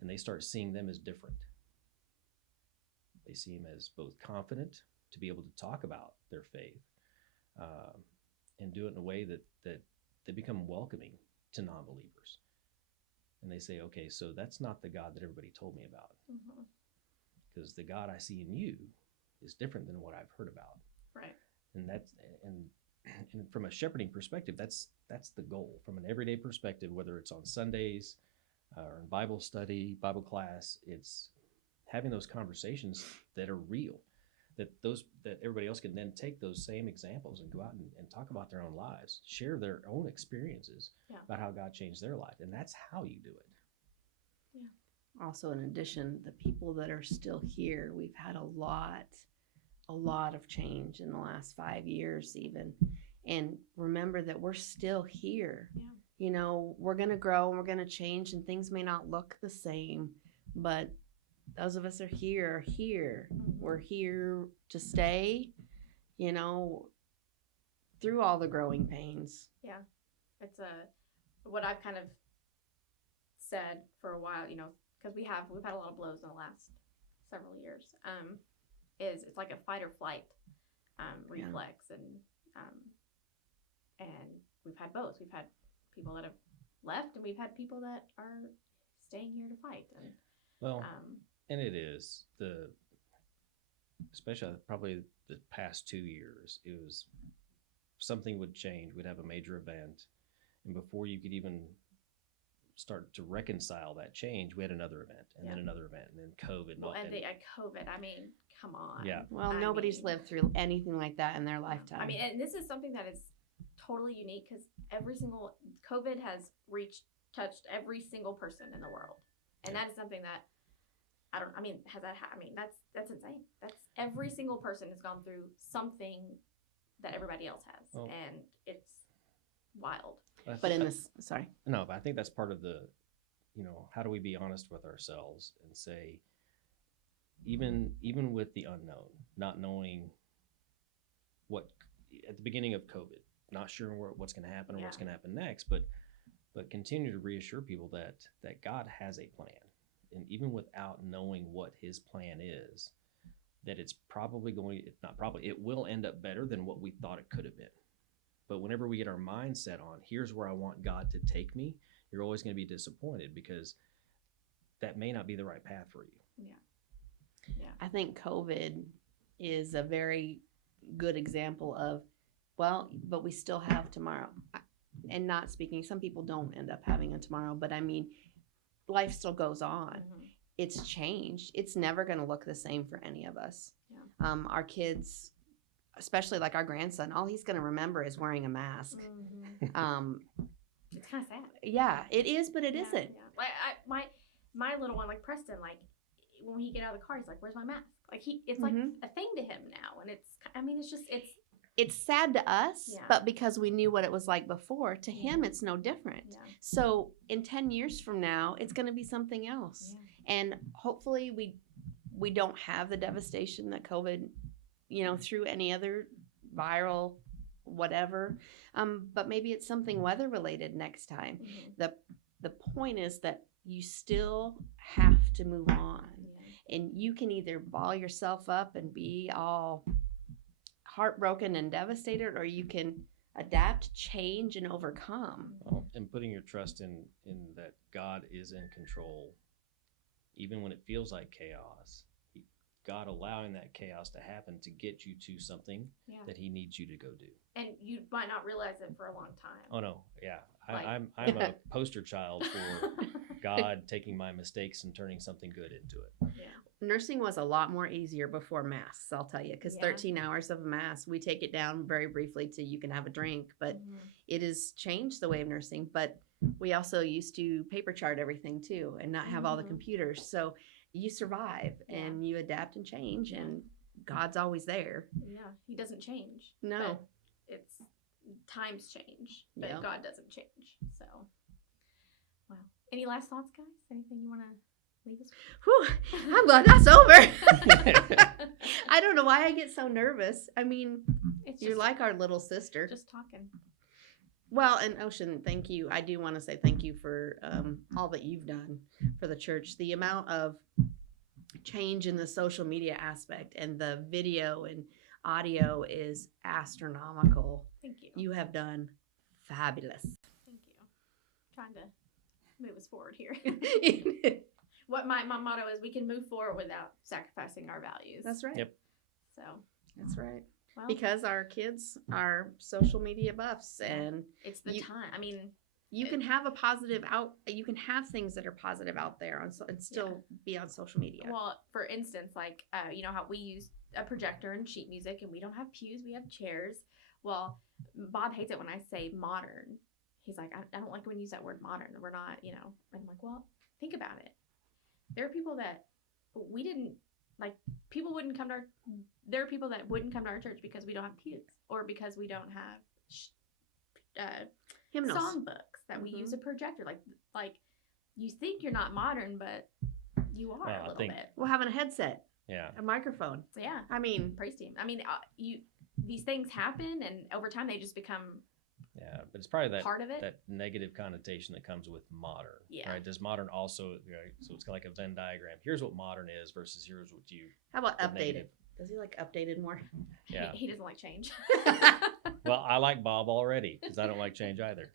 and they start seeing them as different. They see them as both confident to be able to talk about their faith, and do it in a way that they become welcoming to non-believers. And they say, okay, so that's not the God that everybody told me about. Because the God I see in you is different than what I've heard about. Right. And and from a shepherding perspective, that's the goal. From an everyday perspective, whether it's on Sundays or in Bible study, Bible class, it's having those conversations that are real, that everybody else can then take those same examples and go out and talk about their own lives, share their own experiences about how God changed their life. And that's how you do it. Yeah. Also, in addition, the people that are still here, we've had a lot of change in the last 5 years even. And remember that we're still here. Yeah. You know, we're going to grow and we're going to change and things may not look the same, but those of us are here. We're here to stay, you know, through all the growing pains. Yeah. It's what I've kind of said for a while, you know, because we've had a lot of blows in the last several years, is it's like a fight or flight reflex. And we've had both. We've had people that have left and we've had people that are staying here to fight. And and it is especially probably the past 2 years, it was something would change. We'd have a major event, and before you could even start to reconcile that change, we had another event, and then another event, and then COVID. COVID. I mean, come on. Yeah. Well, nobody's lived through anything like that in their lifetime. I mean, and this is something that is totally unique because COVID has touched every single person in the world, and that is something that that's insane. That's every single person has gone through something that everybody else has, and it's wild. But I think that's part of the, how do we be honest with ourselves and say, even with the unknown, not knowing what at the beginning of COVID, not sure what's going to happen or what's going to happen next, but continue to reassure people that God has a plan. And even without knowing what his plan is, that it will end up better than what we thought it could have been. But whenever we get our mindset on, here's where I want God to take me, you're always going to be disappointed because that may not be the right path for you. Yeah. I think COVID is a very good example of, but we still have tomorrow. And not speaking, some people don't end up having a tomorrow, but I mean, life still goes on. Mm-hmm. It's changed. It's never going to look the same for any of us. Yeah. Our kids, especially like our grandson, all he's going to remember is wearing a mask. Mm-hmm. It's kind of sad. Yeah, it is, but it isn't. Yeah. Like my little one, like Preston, like when he get out of the car, he's like, "Where's my mask?" Like it's like a thing to him now, and it's sad to us, but because we knew what it was like before, to him it's no different. Yeah. So in 10 years from now, it's going to be something else. Yeah. And hopefully we don't have the devastation that COVID, through any other viral whatever. But maybe it's something weather related next time. Mm-hmm. The point is that you still have to move on. Yeah. And you can either ball yourself up and be all heartbroken and devastated, or you can adapt, change, and overcome. Well, and putting your trust in that God is in control, even when it feels like chaos. God allowing that chaos to happen to get you to something that he needs you to go do. And you might not realize it for a long time. Oh no, yeah. I'm a poster child for God taking my mistakes and turning something good into it. Yeah. Nursing was a lot more easier before masks, I'll tell you, because 13 hours of a mask, we take it down very briefly to you can have a drink, but it has changed the way of nursing. But we also used to paper chart everything too and not have all the computers. So you survive and you adapt and change, and God's always there. Yeah, he doesn't change. No. It's times change, but God doesn't change. So, wow. Any last thoughts, guys? Anything you want to leave us. Whew, I'm glad that's over. I don't know why I get so nervous. I mean, It's you're just, like our little sister. just talking. Well, and Ocean, thank you. I do want to say thank you for all that you've done for the church. The amount of change in the social media aspect and the video and audio is astronomical. Thank you. You have done fabulous. Thank you. Trying to move us forward here. What my motto is, we can move forward without sacrificing our values. That's right. Yep. So, That's right. well, Because our kids are social media buffs, and it's the you- time. I mean, you can have a positive you can have things that are positive out there and still be on social media. well, for instance, like, you know how we use a projector and sheet music and we don't have pews, we have chairs. Well, Bob hates it when I say modern. He's like, I don't like when you use that word modern. We're not, you know. And I'm like, well, think about it. There are people that we didn't, like, people wouldn't come to our, there are people that wouldn't come to our church because we don't have pews or because we don't have Hymnals. songbooks that we use a projector. Like you think you're not modern, but you are Well, I a little think- bit. Well, having a headset, Yeah. a microphone. So yeah, I mean, praise team. I mean, these things happen, and over time they just become Yeah. But it's probably that part of it. that negative connotation that comes with modern. Yeah. Right. Does modern also? Right, so it's like a Venn diagram. Here's what modern is versus here's what you. how about the updated? negative. Does he like updated more? Yeah. He doesn't like change. Well, I like Bob already because I don't like change either.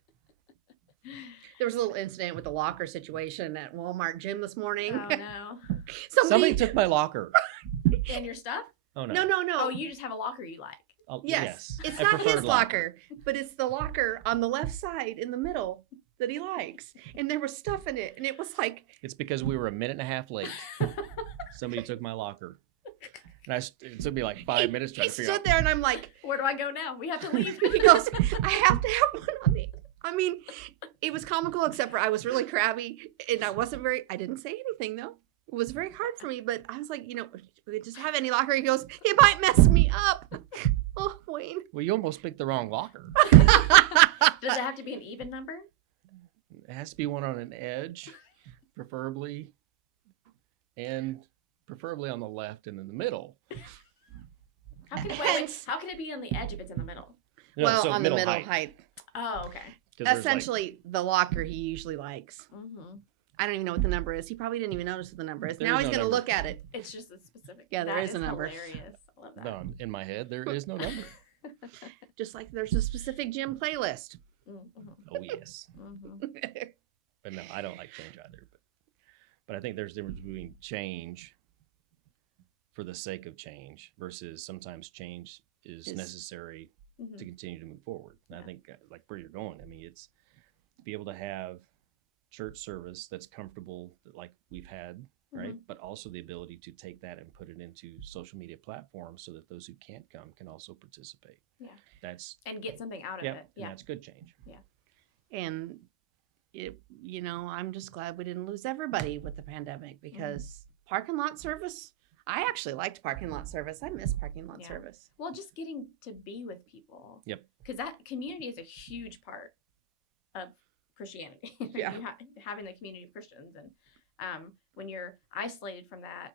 There was a little incident with the locker situation at Walmart gym this morning. Oh no! Somebody took my locker. And your stuff? Oh no. No. Oh, you just have a locker you like. Oh, Yes. It's I not preferred his locker, but it's the locker on the left side in the middle that he likes. And there was stuff in it. And it was like, It's because we were a minute and a half late. Somebody took my locker. And it took me like 5 minutes trying he to figure stood out. there and I'm like, Where do I go now? We have to leave. he goes, I have to have one on the. I mean, it was comical, except for I was really crabby and I didn't say anything though. It was very hard for me, but I was like, we just have any locker. He goes, it might mess me up. Oh, Wayne. Well, you almost picked the wrong locker. Does it have to be an even number? It has to be one on an edge, preferably, and preferably on the left and in the middle. How can, Hence- how can it be on the edge if it's in the middle? No, Well, so on the middle height. Oh, okay. 'Cause there's, like, Essentially, the locker he usually likes. Mm-hmm. I don't even know what the number is. He probably didn't even notice what the number is. There now is he's no going to number. look at it. It's just a specific. Yeah, there that is a number. Hilarious. I love that. no, in my head, there is no number. Just like there's a specific gym playlist. Mm-hmm. Oh, yes. Mm-hmm. But no, I don't like change either. But I think there's a difference between change for the sake of change versus sometimes change is Is- necessary Mm-hmm. to continue to move forward. And I Yeah. think like where you're going, I mean, it's to be able to have church service that's comfortable, like we've had, right? Mhm. But also the ability to take that and put it into social media platforms so that those who can't come can also participate. Yeah. That's And get something out of yeah, it. and Yeah. that's good change. And I'm just glad we didn't lose everybody with the pandemic because parking lot service. I actually liked parking lot service. I miss parking lot Yeah. service. Well, just getting to be with people. Yep. Because that community is a huge part of Christianity. Yeah. Having the community of Christians. And when you're isolated from that,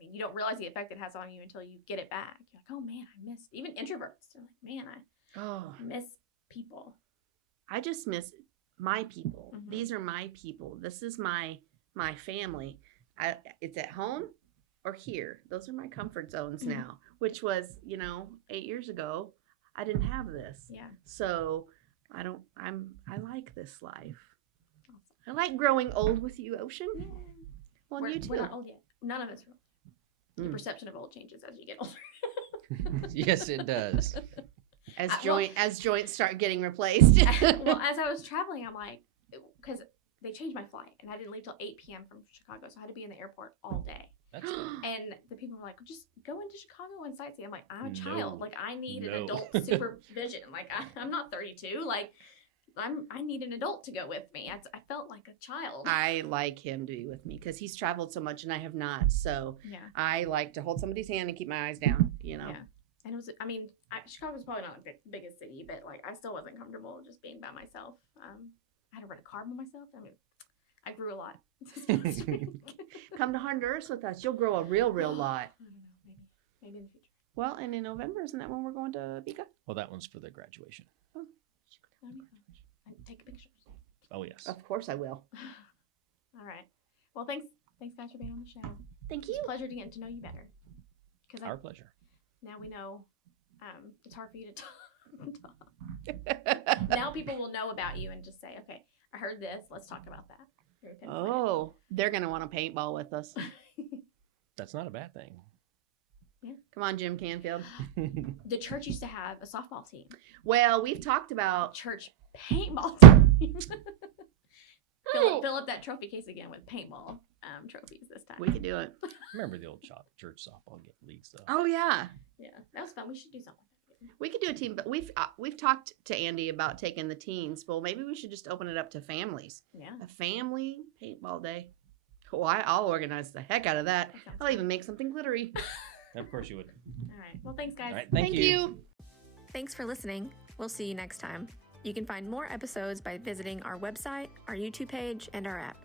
you don't realize the effect it has on you until you get it back. You're like, oh man, I miss, even introverts. They're like, man, Oh, I miss people. I just miss my people. Mhm. These are my people. This is my family. It's at home or here. Those are my comfort zones Mhm. now, which was, 8 years ago, I didn't have this. Yeah. So I like this life. I like growing old with you, Ocean. Well, you too. We're not old yet. None of us are old. The Mm. perception of old changes as you get older. Yes, it does. As well- joints start getting replaced. Well, as I was traveling, I'm like, because they changed my flight and I didn't leave till 8 p.m. from Chicago, so I had to be in the airport all day. That's good. And the people were like, just go into Chicago and sightsee. I'm like, I'm a No. child. Like, I need an No. adult supervision. Like, I'm not 32. Like, I need an adult to go with me. I felt like a child. I like him to be with me because he's traveled so much and I have not. So Yeah. I like to hold somebody's hand and keep my eyes down, Yeah. And it was, Chicago's probably not the biggest city, but like, I still wasn't comfortable just being by myself. I had to rent a car by myself. I grew a lot this past week. Come to Honduras with us. You'll grow a real lot. I don't know. Maybe in the future. Well, and in November, isn't that when we're going to Bica? Well, that one's for the graduation. That'd be fun. And take pictures. Oh, yes. Of course I will. All right. Well, thanks guys for being on the show. Thank It's you. a pleasure to get to know you better. Because Our pleasure. now we know it's hard for you to talk. Now people will know about you and just say, okay, I heard this. Let's talk about that. Very pinpointed. Oh, they're going to want to paintball with us. That's not a bad thing. Yeah. Come on, Jim Canfield. The church used to have a softball team. Well, we've talked about Church paintball team. Fill up that trophy case again with paintball trophies this time. we could do it. Remember the old church softball leagues, though. Oh yeah, Yeah, that was fun. We should do something like that. we could do a team. But we've talked to Andy about taking the teens. Well, maybe we should just open it up to families. Yeah. A family paintball day. Oh, I'll organize the heck out of that. That sounds I'll even make something glittery. Of course you would. All right. Well, thanks, guys. All right. Thank you. Thanks for listening. We'll see you next time. You can find more episodes by visiting our website, our YouTube page, and our app.